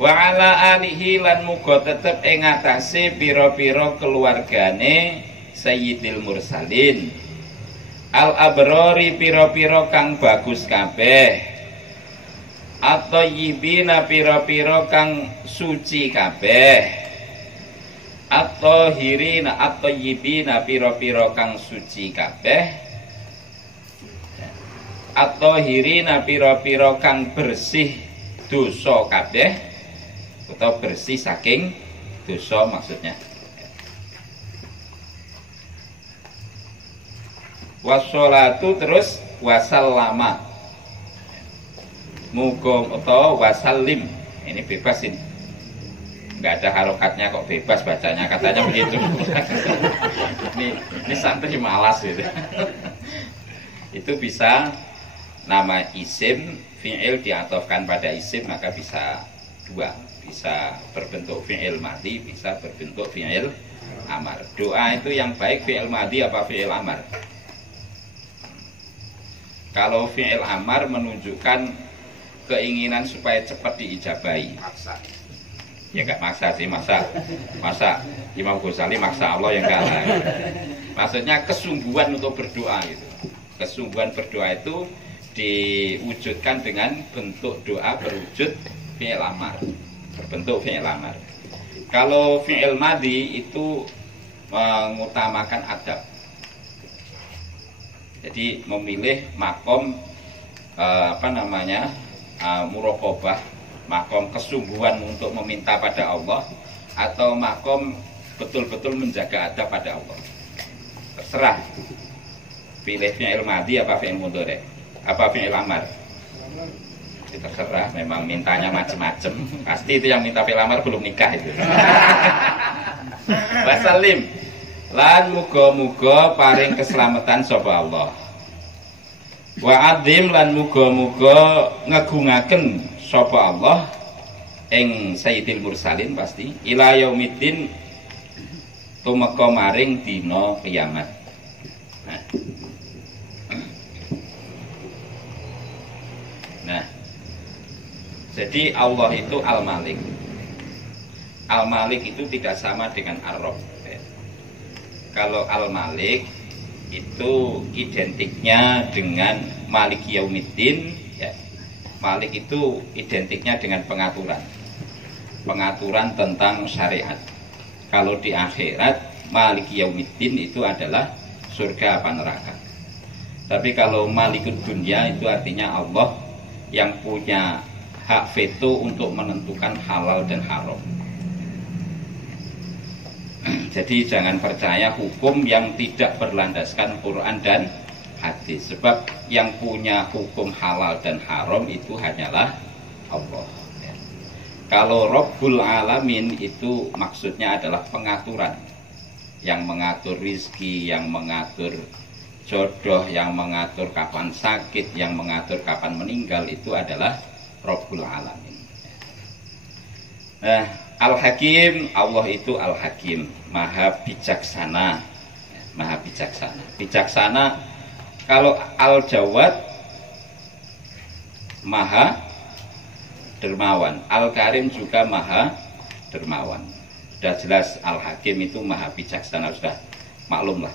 Wa ala alihi lan muga tetep ing atase pira-pira keluargane sayyidil mursalin. Al abrori pira-pira kang bagus kabeh, atau yibina pira-pira kang suci kabeh, atau hirina atau yibina pira-pira kang suci kabeh, atau hirina pira-pira kang bersih dosa kabeh, atau bersih saking dosa maksudnya. Wassolatu terus wasallama, muga atau wasallim, ini bebas ini, nggak ada harokatnya kok, bebas bacanya, katanya begitu. ini santri malas gitu. Itu bisa nama isim fi'il diatofkan pada isim, maka bisa dua, bisa berbentuk fi'il madhi, bisa berbentuk fi'il amar. Doa itu yang baik fi'il madhi apa fi'il amar? Kalau fi'il amar menunjukkan keinginan supaya cepat diijabahi. Maksa. Ya enggak maksa sih, masa Imam Ghazali maksa Allah yang enggak lah. Maksudnya kesungguhan untuk berdoa gitu. Kesungguhan berdoa itu diwujudkan dengan bentuk doa berwujud fi'il amar, berbentuk fi'il amar. Kalau fi'il madhi itu mengutamakan adab. Jadi memilih makom muraqabah, makom kesungguhan untuk meminta pada Allah, atau makom betul-betul menjaga adab pada Allah. Terserah. Pilih fi'il madhi apa fi'il mudhari, apa fi'il amar. Terserah, memang mintanya macam-macam. Pasti itu yang minta fi'il amar belum nikah itu. Wasallim lan muga-muga paring keselamatan sapa Allah. Wa adzim lan muga-muga ngegungaken sapa Allah ing sayyidil mursalin pasti ila yaumiddin tumeka maring dina kiamat. Nah, jadi Allah itu Al-Malik. Al-Malik itu tidak sama dengan Ar-Rabb. Kalau Al-Malik itu identiknya dengan Malik Yaumiddin, ya. Malik itu identiknya dengan pengaturan tentang syariat. Kalau di akhirat Malik Yaumiddin itu adalah surga apa neraka. Tapi kalau Malikud Dunya itu artinya Allah yang punya hak veto untuk menentukan halal dan haram. Jadi jangan percaya hukum yang tidak berlandaskan Quran dan hadis. Sebab yang punya hukum halal dan haram itu hanyalah Allah. Kalau Rabbul Alamin itu maksudnya adalah pengaturan. Yang mengatur rizki, yang mengatur jodoh, yang mengatur kapan sakit, yang mengatur kapan meninggal, itu adalah Rabbul Alamin. Nah, Al-Hakim, Allah itu Al-Hakim, Maha bijaksana. Maha bijaksana. Bijaksana, kalau Al-Jawad, Maha dermawan. Al-Karim juga Maha dermawan. Sudah jelas Al-Hakim itu Maha bijaksana, sudah maklum lah.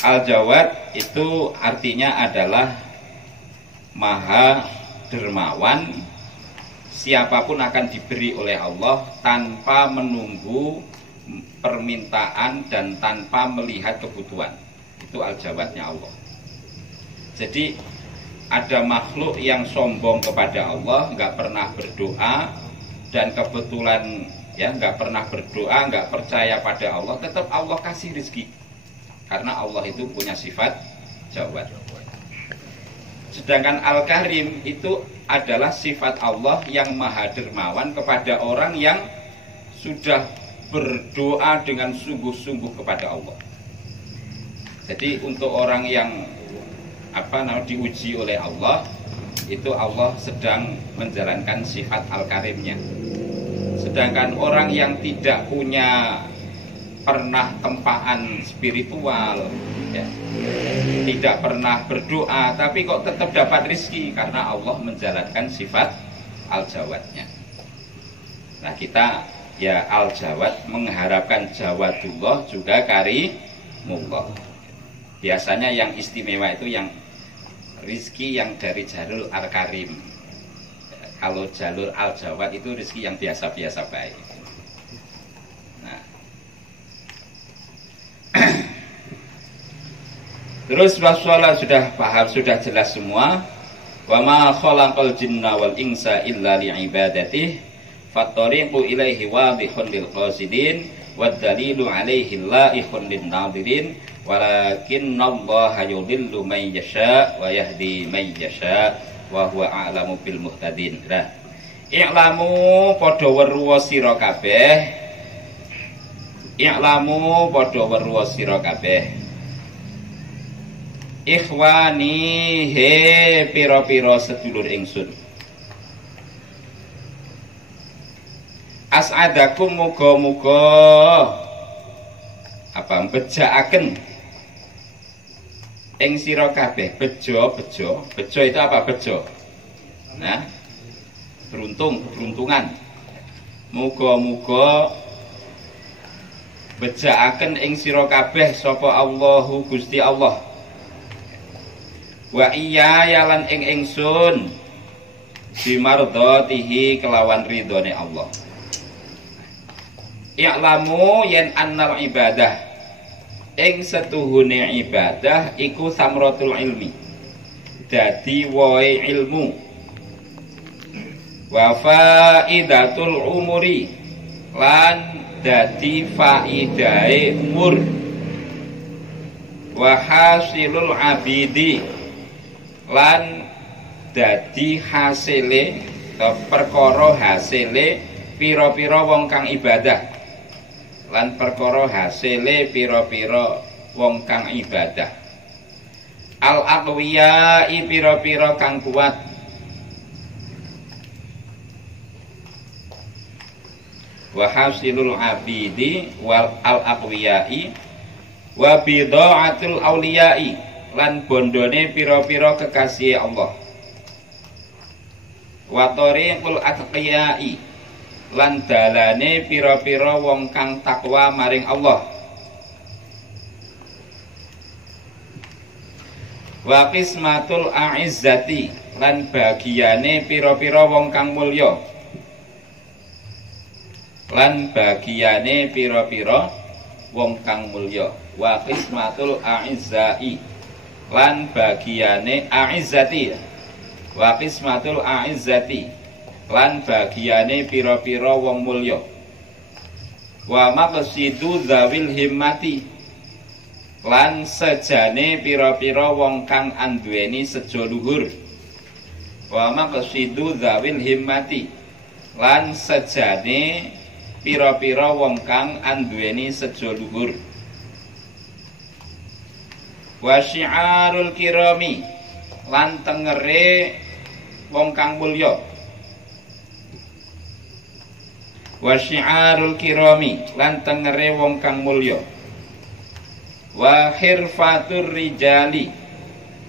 Al-Jawad itu artinya adalah Maha dermawan. Siapapun akan diberi oleh Allah tanpa menunggu permintaan dan tanpa melihat kebutuhan. Itu al-jawadnya Allah. Jadi ada makhluk yang sombong kepada Allah, nggak pernah berdoa, dan kebetulan ya nggak pernah berdoa, nggak percaya pada Allah, tetap Allah kasih rezeki, karena Allah itu punya sifat jawad. Sedangkan Al-Karim itu adalah sifat Allah yang maha dermawan kepada orang yang sudah berdoa dengan sungguh-sungguh kepada Allah. Jadi untuk orang yang diuji oleh Allah, itu Allah sedang menjalankan sifat Al-Karimnya. Sedangkan orang yang tidak punya pernah tempaan spiritual, ya, tidak pernah berdoa, tapi kok tetap dapat rezeki karena Allah menjalankan sifat Al-Jawadnya. Nah kita ya Al-Jawad mengharapkan Jawadullah juga Karimullah. Biasanya yang istimewa itu yang rizki yang dari jalur Al-Karim. Kalau jalur Al-Jawad itu rizki yang biasa-biasa baik. Nah. Terus waswala sudah paham, sudah jelas semua. Wa ma khalaqal jinna wal insa illa li'ibadatihi fattariqu ilaihi wadihun lil qasidin wad dalilu alaihi laihun lin nadirin walakinnallaha yudhillu man yasha wa yahdi man yasha wa huwa a'lamu bil muhtadin. Nah, i'lamu padha weruh sira kabeh. I'lamu padha weruh sira kabeh. Ikhwani he pira-pira sedulur ingsun. As'adakum muga-muga bejaaken ing sira kabeh bejo itu apa bejo? Nah, beruntungan. Muga-muga bejaaken ing sira kabeh sapa Allahu Gusti Allah. Wa iya yalan ing ingsun bimardhatihi kelawan ridhone Allah. I'lamu yen annal ibadah ing setuhune ibadah iku samratul ilmi, dadi woe ilmu, wa faidatul umuri lan dadi faidahe umur, wa hasilul abidi lan dadi hasile perkara hasile pira-pira wong kang ibadah, lan perkara hasile pira-pira wong kang ibadah. Al aqwiya pira-pira kang kuat, wa hasilul abidi wal al aqwiyai wa bidaatul auliyai lan bondone pira-pira kekasih Allah. Wa tariqul atqiyai lan dalane pira-pira wong kang takwa maring Allah. Wa qismatul a'izzati lan bagiane pira-pira wong kang mulya. Lan bagiane pira-pira wong kang mulya. Wa qismatul a'izzai lan bagiane a'izzati. Wa qismatul a'izzati lan bagiane pira-pira wong mulya. Wa maqsidu dzawil himmati lan sejane pira-pira wong kang anduweni sejo luhur. Wa maqsidu dzawil himmati lan sejane pira-pira wong kang anduweni sejo luhur. Wa syi'arul kirami lan tengere wong kang mulya. Wa syi'arul kirami lan tengere wong kang mulya. Wa hirfatur rijali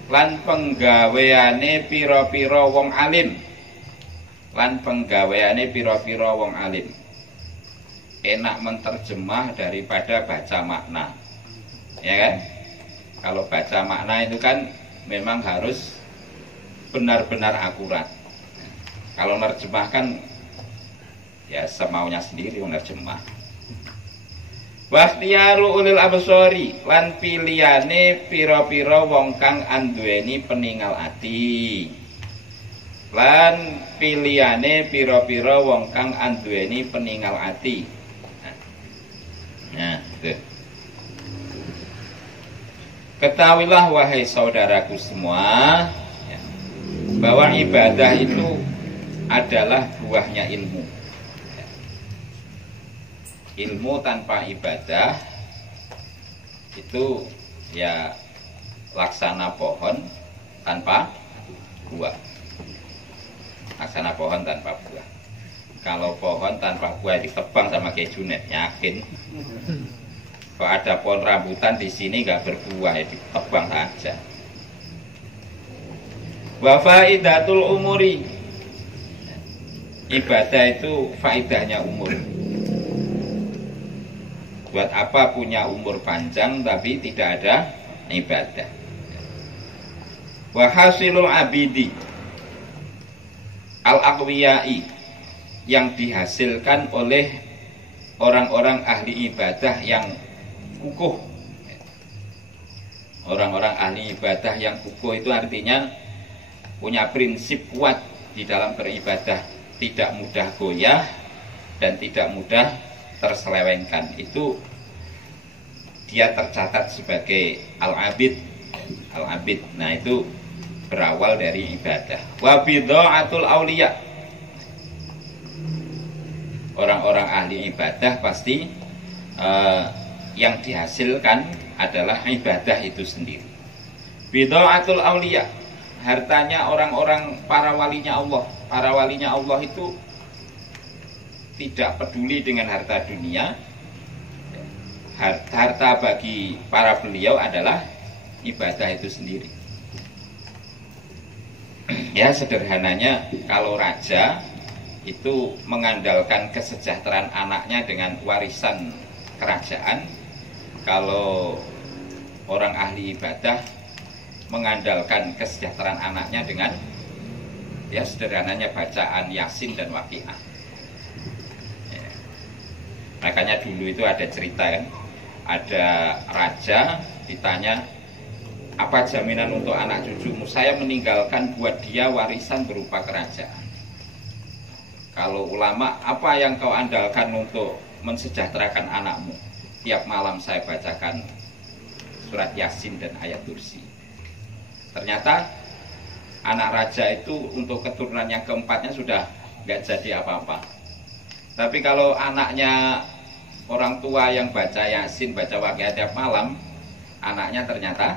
lan penggaweane pira-pira wong alim. Lan penggaweane pira-pira wong alim. Enak menterjemah daripada baca makna, ya kan? Kalau baca makna itu kan memang harus benar-benar akurat. Kalau nerjemahkan ya semaunya sendiri menerjemah. Wakhtiyaru ulil absori lan pilihane pira-pira wong kang anduweni peningal ati. Lan pilihane pira-pira wong kang anduweni peningal ati. Nah, itu. Ketahuilah wahai saudaraku semua, ya, bahwa ibadah itu adalah buahnya ilmu. Ilmu tanpa ibadah itu ya laksana pohon tanpa buah. Laksana pohon tanpa buah. Kalau pohon tanpa buah ditebang sama Kiai Junet, yakin. Kalau ada pohon rambutan di sini nggak berbuah, ya ditebang saja. Wa faidatul umuri, ibadah itu faidahnya umur. Buat apa punya umur panjang tapi tidak ada ibadah? Wa hasilul abidi al-aqwiyai, yang dihasilkan oleh orang-orang ahli ibadah yang kukuh. Orang-orang ahli ibadah yang kukuh itu artinya punya prinsip kuat di dalam beribadah, tidak mudah goyah dan tidak mudah terselewengkan. Itu dia tercatat sebagai al-abid. Al-abid. Nah, itu berawal dari ibadah. Wa bidha'atul auliya, orang-orang ahli ibadah pasti yang dihasilkan adalah ibadah itu sendiri. Bidha'atul auliya, hartanya orang-orang para walinya Allah. Para walinya Allah itu tidak peduli dengan harta dunia. Harta bagi para beliau adalah ibadah itu sendiri. Ya, sederhananya kalau raja itu mengandalkan kesejahteraan anaknya dengan warisan kerajaan, kalau orang ahli ibadah mengandalkan kesejahteraan anaknya dengan ya sederhananya bacaan Yasin dan Waqiah. Ya. Makanya dulu itu ada cerita kan, ada raja ditanya, apa jaminan untuk anak cucumu? Saya meninggalkan buat dia warisan berupa kerajaan. Kalau ulama, apa yang kau andalkan untuk mensejahterakan anakmu? Tiap malam saya bacakan surat Yasin dan ayat kursi. Ternyata anak raja itu untuk keturunan yang keempatnya sudah nggak jadi apa-apa. Tapi kalau anaknya orang tua yang baca Yasin, baca Waqiah tiap malam, anaknya ternyata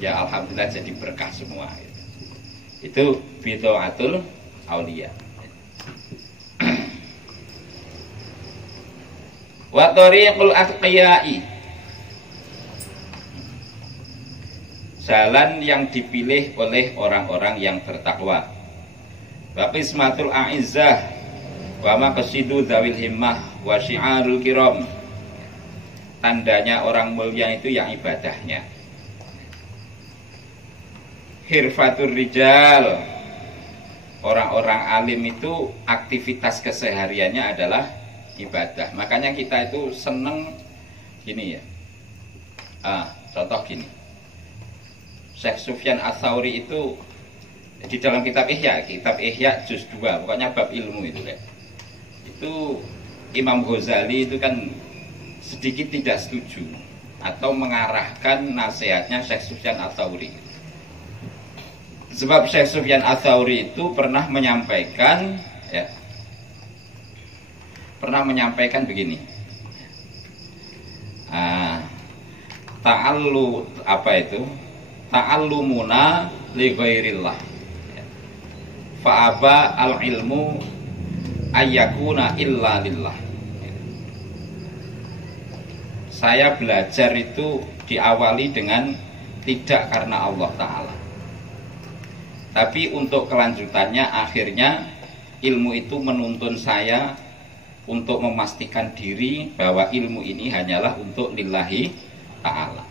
ya alhamdulillah jadi berkah semua. Itu bidha'atul auliya. Wa tariqul atqiyai, jalan yang dipilih oleh orang-orang yang bertakwa. Wa qismatul a'izzah wa maqsidu dzawil himmah wa syi'arul kiram, tandanya orang mulia itu yang ibadahnya. Hirfatur rijal, orang-orang alim itu aktivitas kesehariannya adalah ibadah. Makanya kita itu seneng gini ya. Contoh gini. Syekh Sufyan Ats-Tsauri itu di dalam kitab Ihya juz 2, pokoknya bab ilmu itu ya. Itu Imam Ghazali itu kan sedikit tidak setuju atau mengarahkan nasihatnya Syekh Sufyan Ats-Tsauri. Sebab Syekh Sufyan Ats-Tsauri itu pernah menyampaikan begini. Ta'allumuna li ghairillah. Fa'aba al-ilmu ayyakuna illa lillah. Saya belajar itu diawali dengan tidak karena Allah Ta'ala, tapi untuk kelanjutannya akhirnya ilmu itu menuntun saya untuk memastikan diri bahwa ilmu ini hanyalah untuk lillahi ta'ala.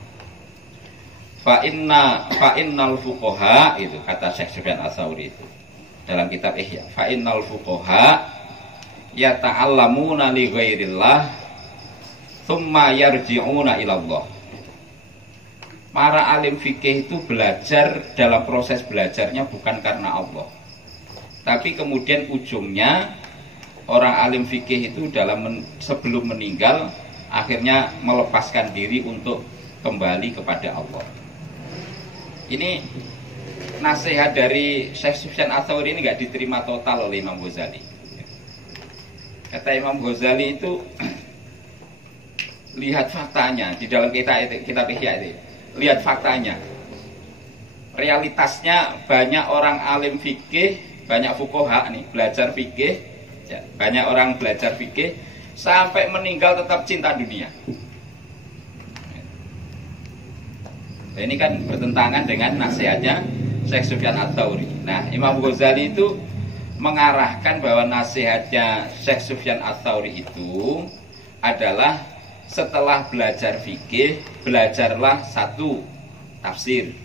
Fa innal fuqaha, itu kata Syekh Sufyan Ats-Tsauri itu dalam kitab Ihya. Fa innal fuqaha yata'allamuna li ghairillah tsumma yarji'una ilallah. Para alim fikih itu belajar, dalam proses belajarnya bukan karena Allah, tapi kemudian ujungnya orang alim fikih itu sebelum meninggal akhirnya melepaskan diri untuk kembali kepada Allah. Ini nasihat dari Syekh Sufyan Ats-Tsauri ini nggak diterima total oleh Imam Ghazali. Kata Imam Ghazali itu lihat faktanya di dalam kitab Ihya itu. Lihat faktanya, realitasnya banyak orang alim fikih, banyak fuqaha nih belajar fikih, ya, banyak orang belajar fikih sampai meninggal tetap cinta dunia. Nah, ini kan bertentangan dengan nasihatnya Syekh Sufyan Ats-Tsauri. Nah, Imam Ghazali itu mengarahkan bahwa nasihatnya Syekh Sufyan Ats-Tsauri itu adalah setelah belajar fikih, belajarlah 1 tafsir,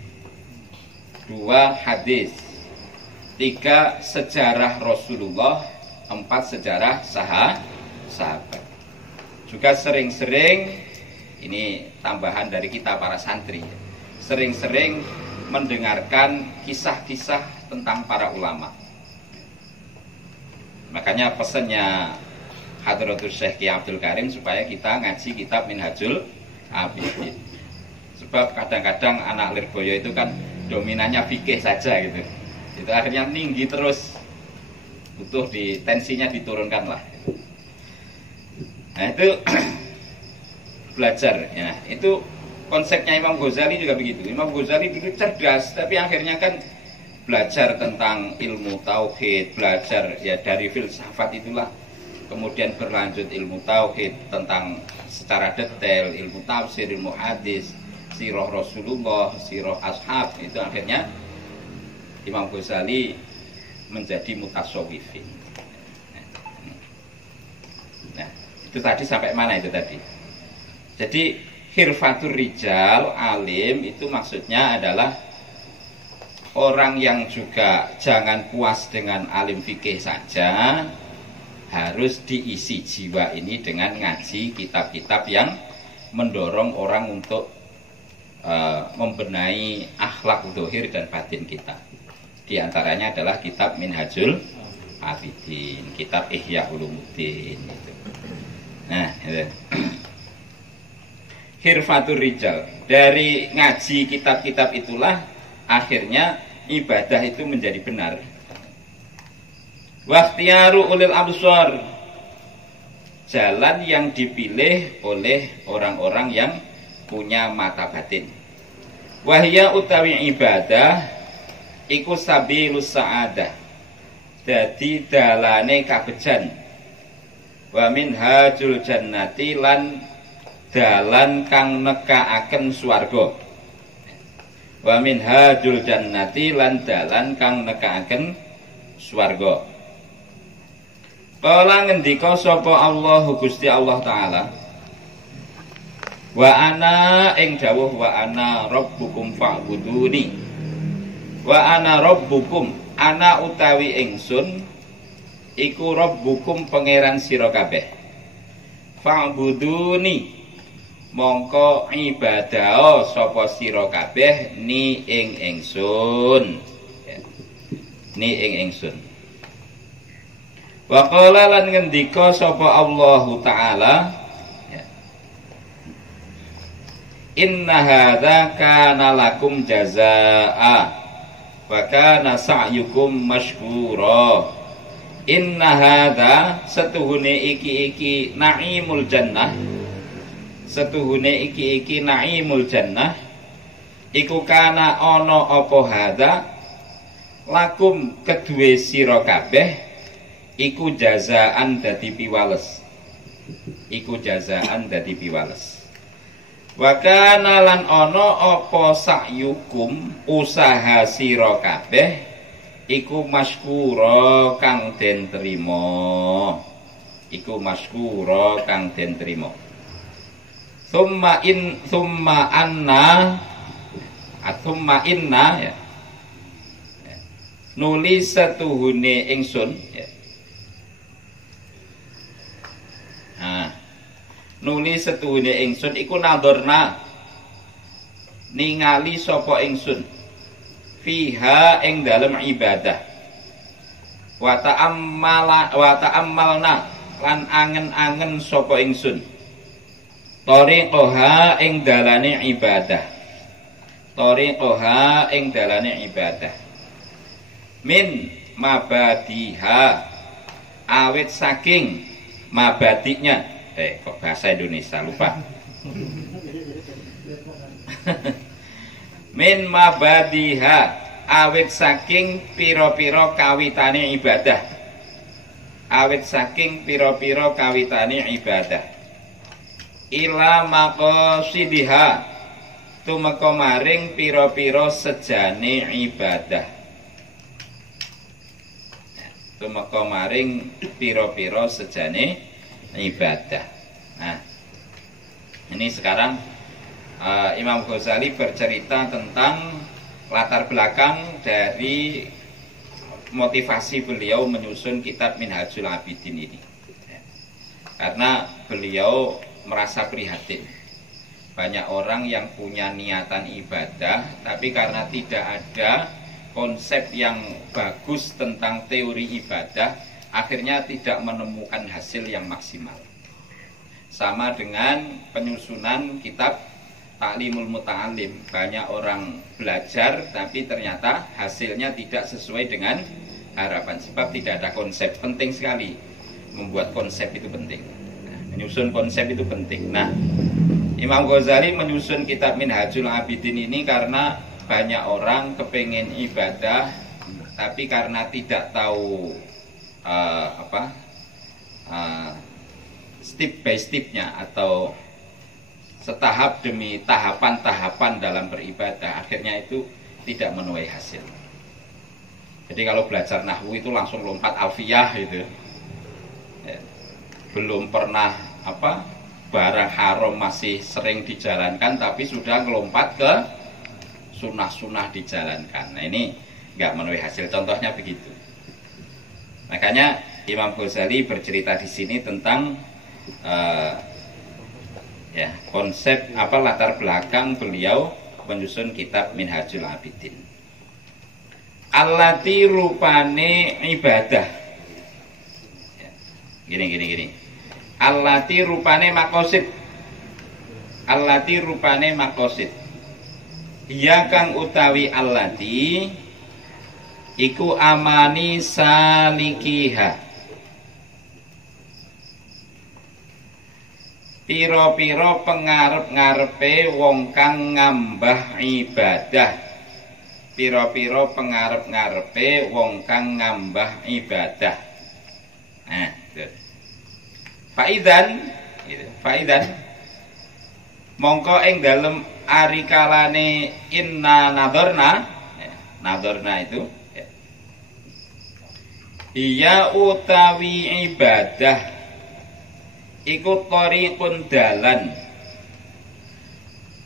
2 hadis, 3 sejarah Rasulullah, 4 sejarah sahabat. Juga sering-sering, ini tambahan dari kita para santri, sering-sering mendengarkan kisah-kisah tentang para ulama. Makanya pesannya Hadratus Syekh Ki Abdul Karim supaya kita ngaji kitab Minhajul Abidin. Sebab kadang-kadang anak Lirboyo itu kan dominannya fikih saja gitu. Itu akhirnya tinggi terus. Butuh tensinya diturunkan lah. Nah itu belajar ya. Itu konsepnya Imam Ghazali juga begitu. Imam Ghazali dulu cerdas, tapi akhirnya kan belajar tentang ilmu tauhid, belajar ya dari filsafat itulah. Kemudian berlanjut ilmu tauhid tentang secara detail, ilmu tafsir, ilmu hadis, sirah Rasulullah, sirah ashab. Itu akhirnya Imam Ghazali menjadi mutasawwifin. Nah, itu tadi sampai mana itu tadi? Jadi khirfatur rijal, alim itu maksudnya adalah orang yang juga jangan puas dengan alim fikih saja, harus diisi jiwa ini dengan ngaji kitab-kitab yang mendorong orang untuk membenahi akhlak zahir dan batin kita. Di antaranya adalah kitab Minhajul Abidin, kitab Ihya Ulumuddin itu. Nah, itu. Khirfatur rijal, dari ngaji kitab-kitab itulah akhirnya ibadah itu menjadi benar. Wakhtiyaru ulil absar, jalan yang dipilih oleh orang-orang yang punya mata batin. Wahya utawi ibadah iku sabilus sa'adah, dadi dalane kabejan. Wa minhajul jannati, lan dalan kang nekaaken swarga. Wa minhajul jannati, lan dalan kang nekaaken swarga. Kala ngendika sapa Allah Gusti Allah Ta'ala, wa ana ing dawuh wa ana rabbukum fa'buduni. Wa ana rabbukum, ana utawi ingsun iku rabbukum pangeran sira kabeh. Fa'buduni, mongko ibadah sapa sira kabeh ni ing ingsun. Ni ing ingsun. Wa qala lan ngendika sapa Allah Ta'ala, inna hadza kana lakum jazaa wa kana sa'yukum mashkura. Inna hadza, setuhune iki naimul jannah, setuhune iki naimul jannah, iku kana ana apa hadza lakum kedue sira kabeh iku jazaan dadi piwales. Iku jazaan dadi piwales. Wa kana lan ana apa sa'yukum usaha sira kabeh iku masykura kang den trima. Iku masykura kang den trima. Summa inna ya. Nulis satuhune ingsun ya. nuli setuhune ingsun iku nadorna ningali sapa ingsun fiha ing dalem ibadah wa ta'ammalna lan angen-angen sapa ingsun tariqoha ing dalane ibadah min mabadiha awit saking mabadiknya kok bahasa Indonesia lupa min mabadiha awit saking piro-piro kawitane ibadah ila maqasidiha tumeka maring piro-piro sejane ibadah Nah, ini sekarang Imam Ghazali bercerita tentang latar belakang dari motivasi beliau menyusun kitab Minhajul Abidin ini. Karena beliau merasa prihatin. Banyak orang yang punya niatan ibadah, tapi karena tidak ada konsep yang bagus tentang teori ibadah, akhirnya tidak menemukan hasil yang maksimal. Sama dengan penyusunan kitab Ta'limul Muta'alim, banyak orang belajar tapi ternyata hasilnya tidak sesuai dengan harapan, sebab tidak ada konsep. Penting sekali membuat konsep, itu penting. Nah, menyusun konsep itu penting. Nah, Imam Ghazali menyusun kitab Minhajul Abidin ini karena banyak orang kepengen ibadah tapi karena tidak tahu step by stepnya atau setahap demi tahapan-tahapan dalam beribadah, akhirnya itu tidak menuai hasil. Jadi kalau belajar nahwu itu langsung lompat alfiyah gitu ya. Belum pernah barang haram masih sering dijalankan, tapi sudah ngelompat ke sunah-sunah dijalankan. Nah, ini nggak menuai hasil. Contohnya begitu. Makanya Imam Ghazali bercerita di sini tentang konsep latar belakang beliau menyusun kitab Minhajul Abidin. Allati rupane ibadah. Gini. Allati rupane maqasid. Iya kang utawi allati iku amani salikiha. Piro-piro pengarep-ngarepe wong kang ngambah ibadah. Nah, Faidan mongko ing dalem arikalane inna nadorna itu iya utawi ibadah iku thariqun dalan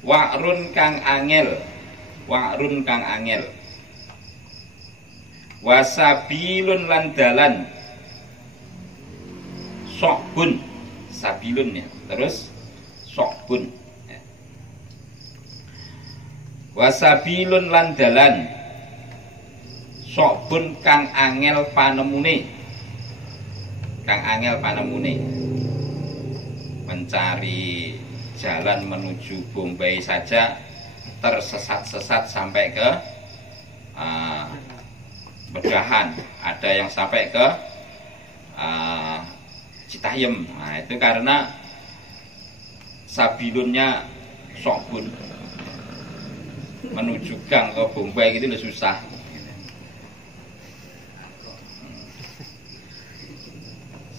wa'run kang angel wasabilun lan dalan sokbun sabilun ya, terus sokbun ya. Wasabilun lan dalan sokbun kang angel panemune mencari jalan menuju Bombay saja tersesat-sesat sampai ke Bedahan, ada yang sampai ke Citayam. Nah, itu karena sabilunnya sokbun, menuju gang ke Bombay gitu udah susah.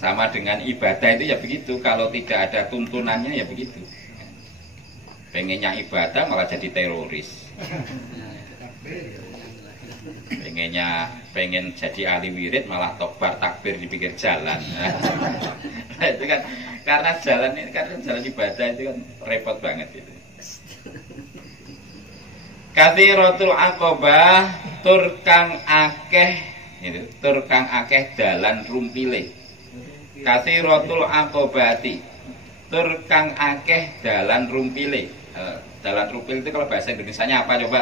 Sama dengan ibadah itu ya begitu, kalau tidak ada tuntunannya ya begitu. Pengennya ibadah malah jadi teroris. Pengen jadi ahli wirid malah tobar takbir di pinggir jalan. Nah, itu kan karena jalan ibadah itu kan repot banget itu. Kathiratul aqobah tur kang akeh dalan rumpile. Kathiratul aqobati tur kang akeh dalan rumpile. Dalan rumpil itu kalau bahasa Indonesianya apa coba?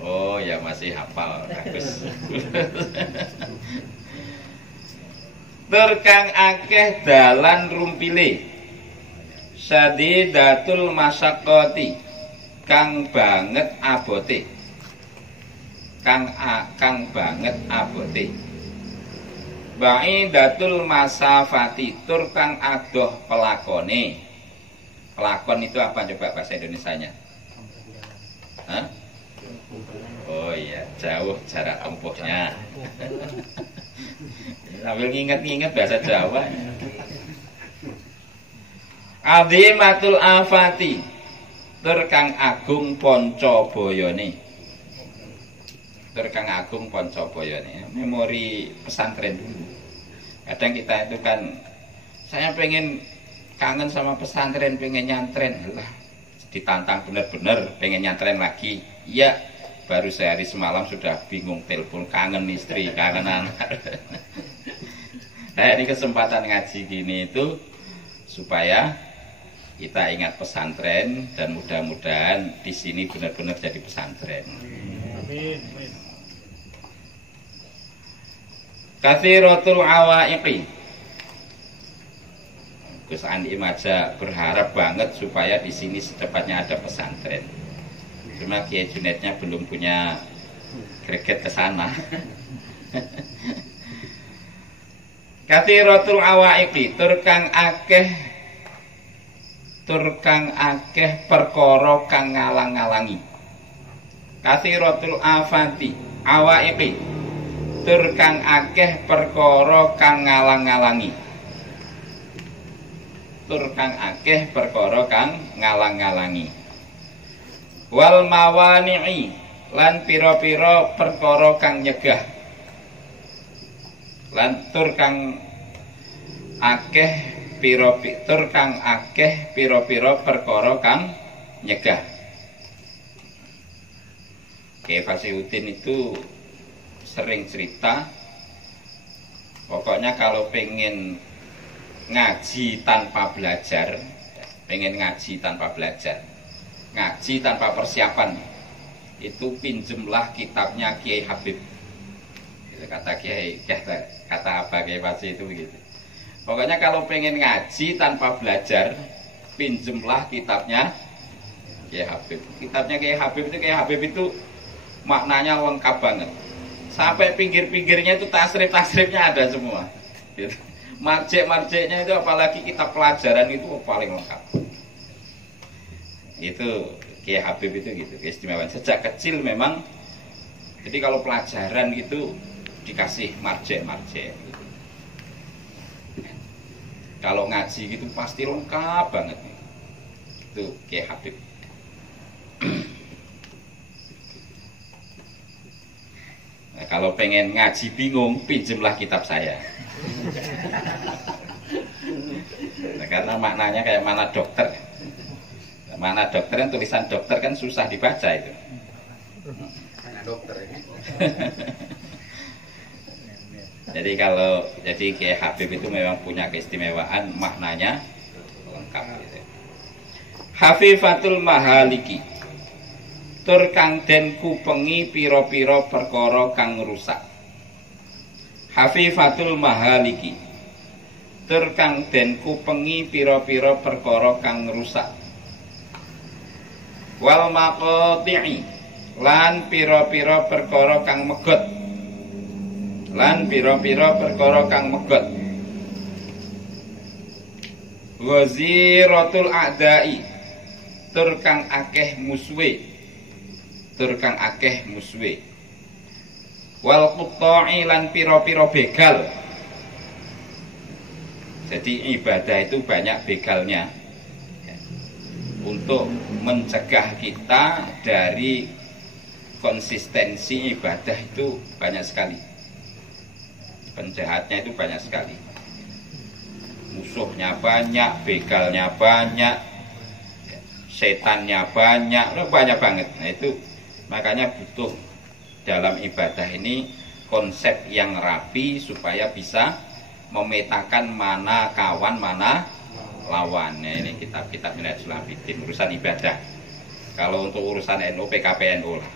Oh ya masih hafal, bagus. Tur kang akeh dalan rumpile. Sadidatul masyaqati, kang banget abote. Kang banget abote. Ba'idatul masafati, tur kang adoh pelakone. Pelakon itu apa coba bahasa Indonesianya? Hah? Oh iya, jauh jarak tempuhnya. Sambil nginget-nginget bahasa Jawa. Azimatul afati, tur kang agung panca bayane. Tur kang agung panca bayane. Memori pesantren dulu. Kadang kita itu kan, saya pengen kangen sama pesantren, pengen nyantren lah. Ditantang bener-bener pengen nyantren lagi. Iya, baru sehari semalam sudah bingung telepon, kangen istri, kangen anak. Nah ini kesempatan ngaji gini itu supaya kita ingat pesantren dan mudah-mudahan di sini benar-benar jadi pesantren. Amin. Katsiratul awaiqi. Gus Andi Maja berharap banget supaya di sini secepatnya ada pesantren. Cuma Kiai Junaidnya belum punya greget ke sana. Katsiratul awaiqi, tur kang akeh perkara kang ngalang-alangi. Katsiratul afati awaiqi, tur kang akeh perkara kang ngalang-alangi. Tur kang akeh perkara kang ngalang-alangi. Wal mawani'i, lan pira-pira perkara kang nyegah. Lan tur kang akeh pira-pira perkara kang nyegah. Kiai Fasihuddin itu sering cerita, pokoknya kalau pengen ngaji tanpa belajar, ngaji tanpa persiapan, itu pinjemlah kitabnya Kiai Habib. Itu kata Kiai, kata apa Kiai Fasi itu begitu. Pokoknya kalau pengen ngaji tanpa belajar, pinjemlah kitabnya Kiai Habib. Kitabnya Kiai Habib itu maknanya lengkap banget. Sampai pinggir-pinggirnya itu tasrif-tasrifnya ada semua. Gitu. Marjek-marjeknya itu apalagi kitab pelajaran itu paling lengkap. Itu Kiai Habib itu gitu, keistimewaan. Sejak kecil memang, jadi kalau pelajaran itu dikasih marjek-marjek. Kalau ngaji gitu pasti lengkap banget. Itu Kiai Habib. Nah, kalau pengen ngaji bingung, pinjemlah kitab saya. Nah, karena maknanya kayak mana dokter. Mana dokter kan, tulisan dokter kan susah dibaca itu. Mana dokter ini. Jadi Kiai Habib itu memang punya keistimewaan, maknanya lengkap gitu. Hafifatul mahaliki, tur kang den kupengi pira-pira perkara kang rusak. Hafifatul mahaliki, tur kang den kupengi pira-pira perkara kang rusak. Wal maqati'i, lan pira-pira perkara kang megot. Lan pira-pira perkara kang megot. Ghaziratul a'da'i, tur kang akeh musuhe. Wal qutta'i, lan pira-pira begal. Jadi ibadah itu banyak begalnya. Untuk mencegah kita dari konsistensi ibadah itu banyak sekali. Penjahatnya itu banyak sekali. Musuhnya banyak, begalnya banyak, setannya banyak, banyak banget. Nah itu makanya butuh dalam ibadah ini konsep yang rapi supaya bisa memetakan mana kawan, mana lawan. Nah, ini kitab-kitab Minhajul Abidin urusan ibadah. Kalau untuk urusan NU, PKPNU lah.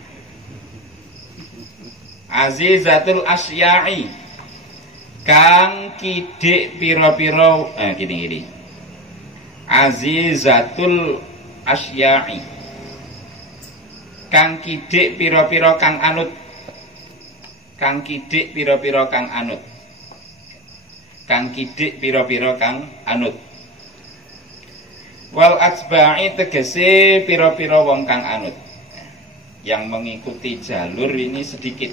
Azizatul asya'i, kang kidik piro-piro gini. Azizatul asya'i, kang kidik piro-piro kang anut. Kang kidik piro-piro kang anut. Kang kidik piro-piro kang anut. Wal atba'i tegese piro-piro wong kang anut. Yang mengikuti jalur ini sedikit,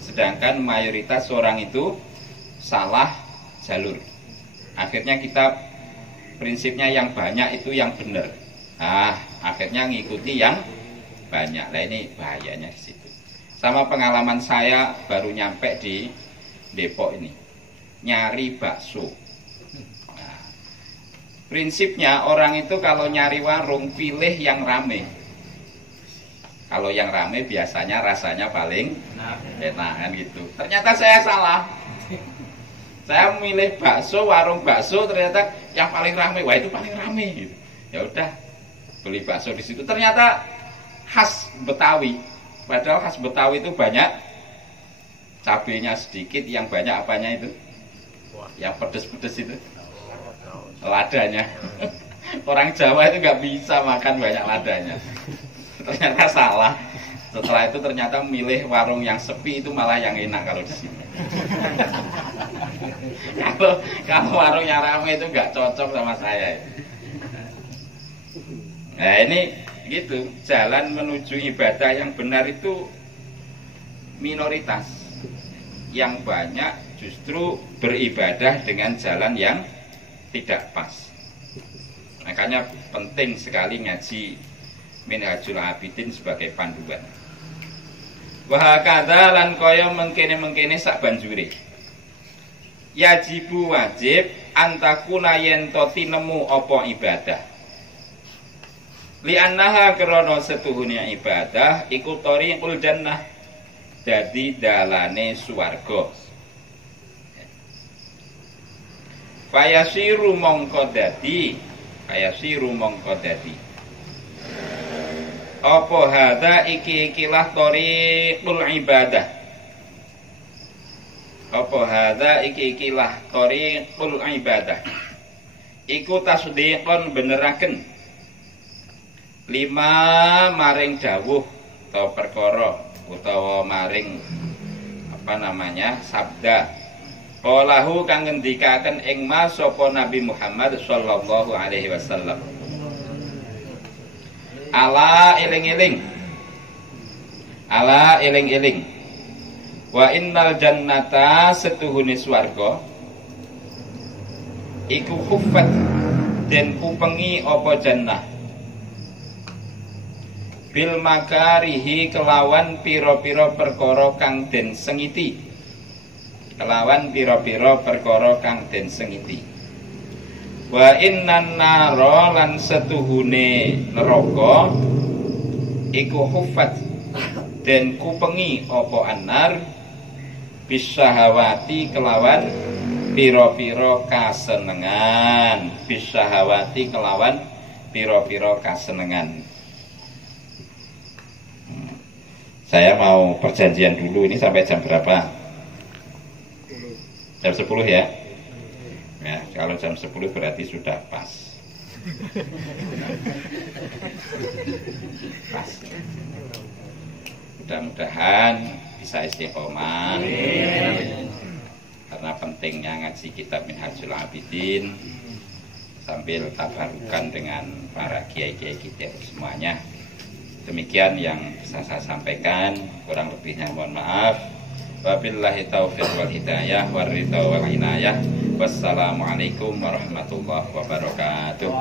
sedangkan mayoritas orang itu salah jalur. Akhirnya kita prinsipnya yang banyak itu yang benar. Akhirnya ngikuti yang banyak. Nah, ini bahayanya di situ. Sama pengalaman saya baru nyampe di Depok ini, nyari bakso. Nah, prinsipnya orang itu kalau nyari warung pilih yang rame. Kalau yang rame biasanya rasanya paling enak kan gitu. Ternyata saya salah. Saya memilih bakso, warung bakso, ternyata yang paling rame. Wah, itu paling rame gitu. Ya udah, beli bakso di situ. Ternyata khas Betawi. Padahal khas Betawi itu banyak cabenya sedikit, yang banyak apanya itu? Yang pedes-pedes itu. Ladanya. Orang Jawa itu nggak bisa makan banyak ladanya. Ternyata salah. Setelah itu ternyata milih warung yang sepi itu malah yang enak kalau di sini. Kalau warung yang ramai itu nggak cocok sama saya. Nah, ini gitu, jalan menuju ibadah yang benar itu minoritas. Yang banyak justru beribadah dengan jalan yang tidak pas. Makanya penting sekali ngaji Minhajul Abidin sebagai panduan. Wahakadha lan kaya mengkene-mengkene sak banjure. Yajibu wajib antakuna yen to tinemu apa ibadah. Li'annaha krana setuhune ibadah iku thariqul jannah, dadi dalane swarga. Fayasiru mongko dadi apa hadza ikilah thariqul ibadah. Apa hadza ikilah thariqul ibadah. Iku tasdiqon beneraken lima maring dawuh atau perkara utawa maring sabda qalahu kang ngendikaken ing mas sapa Nabi Muhammad sallallahu alaihi wasallam. Ala eling-eling wa innal jannata setuhune swarga iku khuffat den kupengi apa jannah bil makarihi kelawan pira-pira perkara kang den sengiti. Kelawan pira-pira perkara kang den sengiti. Wa innan nara lan setuhune neraka iku hufat den kupengi apa anar bisahawati kelawan pira-pira kasenengan. Bisahawati kelawan pira-pira kasenengan. Saya mau perjanjian dulu, ini sampai jam berapa? Jam 10 ya? Ya, kalau jam 10 berarti sudah pas. Pas. Mudah-mudahan bisa istiqomah. Karena pentingnya ngaji kitab Minhajul Abidin sambil tabarukan dengan para kiai-kiai kita semuanya. Demikian yang bisa saya sampaikan, kurang lebihnya mohon maaf. Wabillahi taufiq wal hidayah war ridha wal inayah. Wassalamualaikum warahmatullahi wabarakatuh.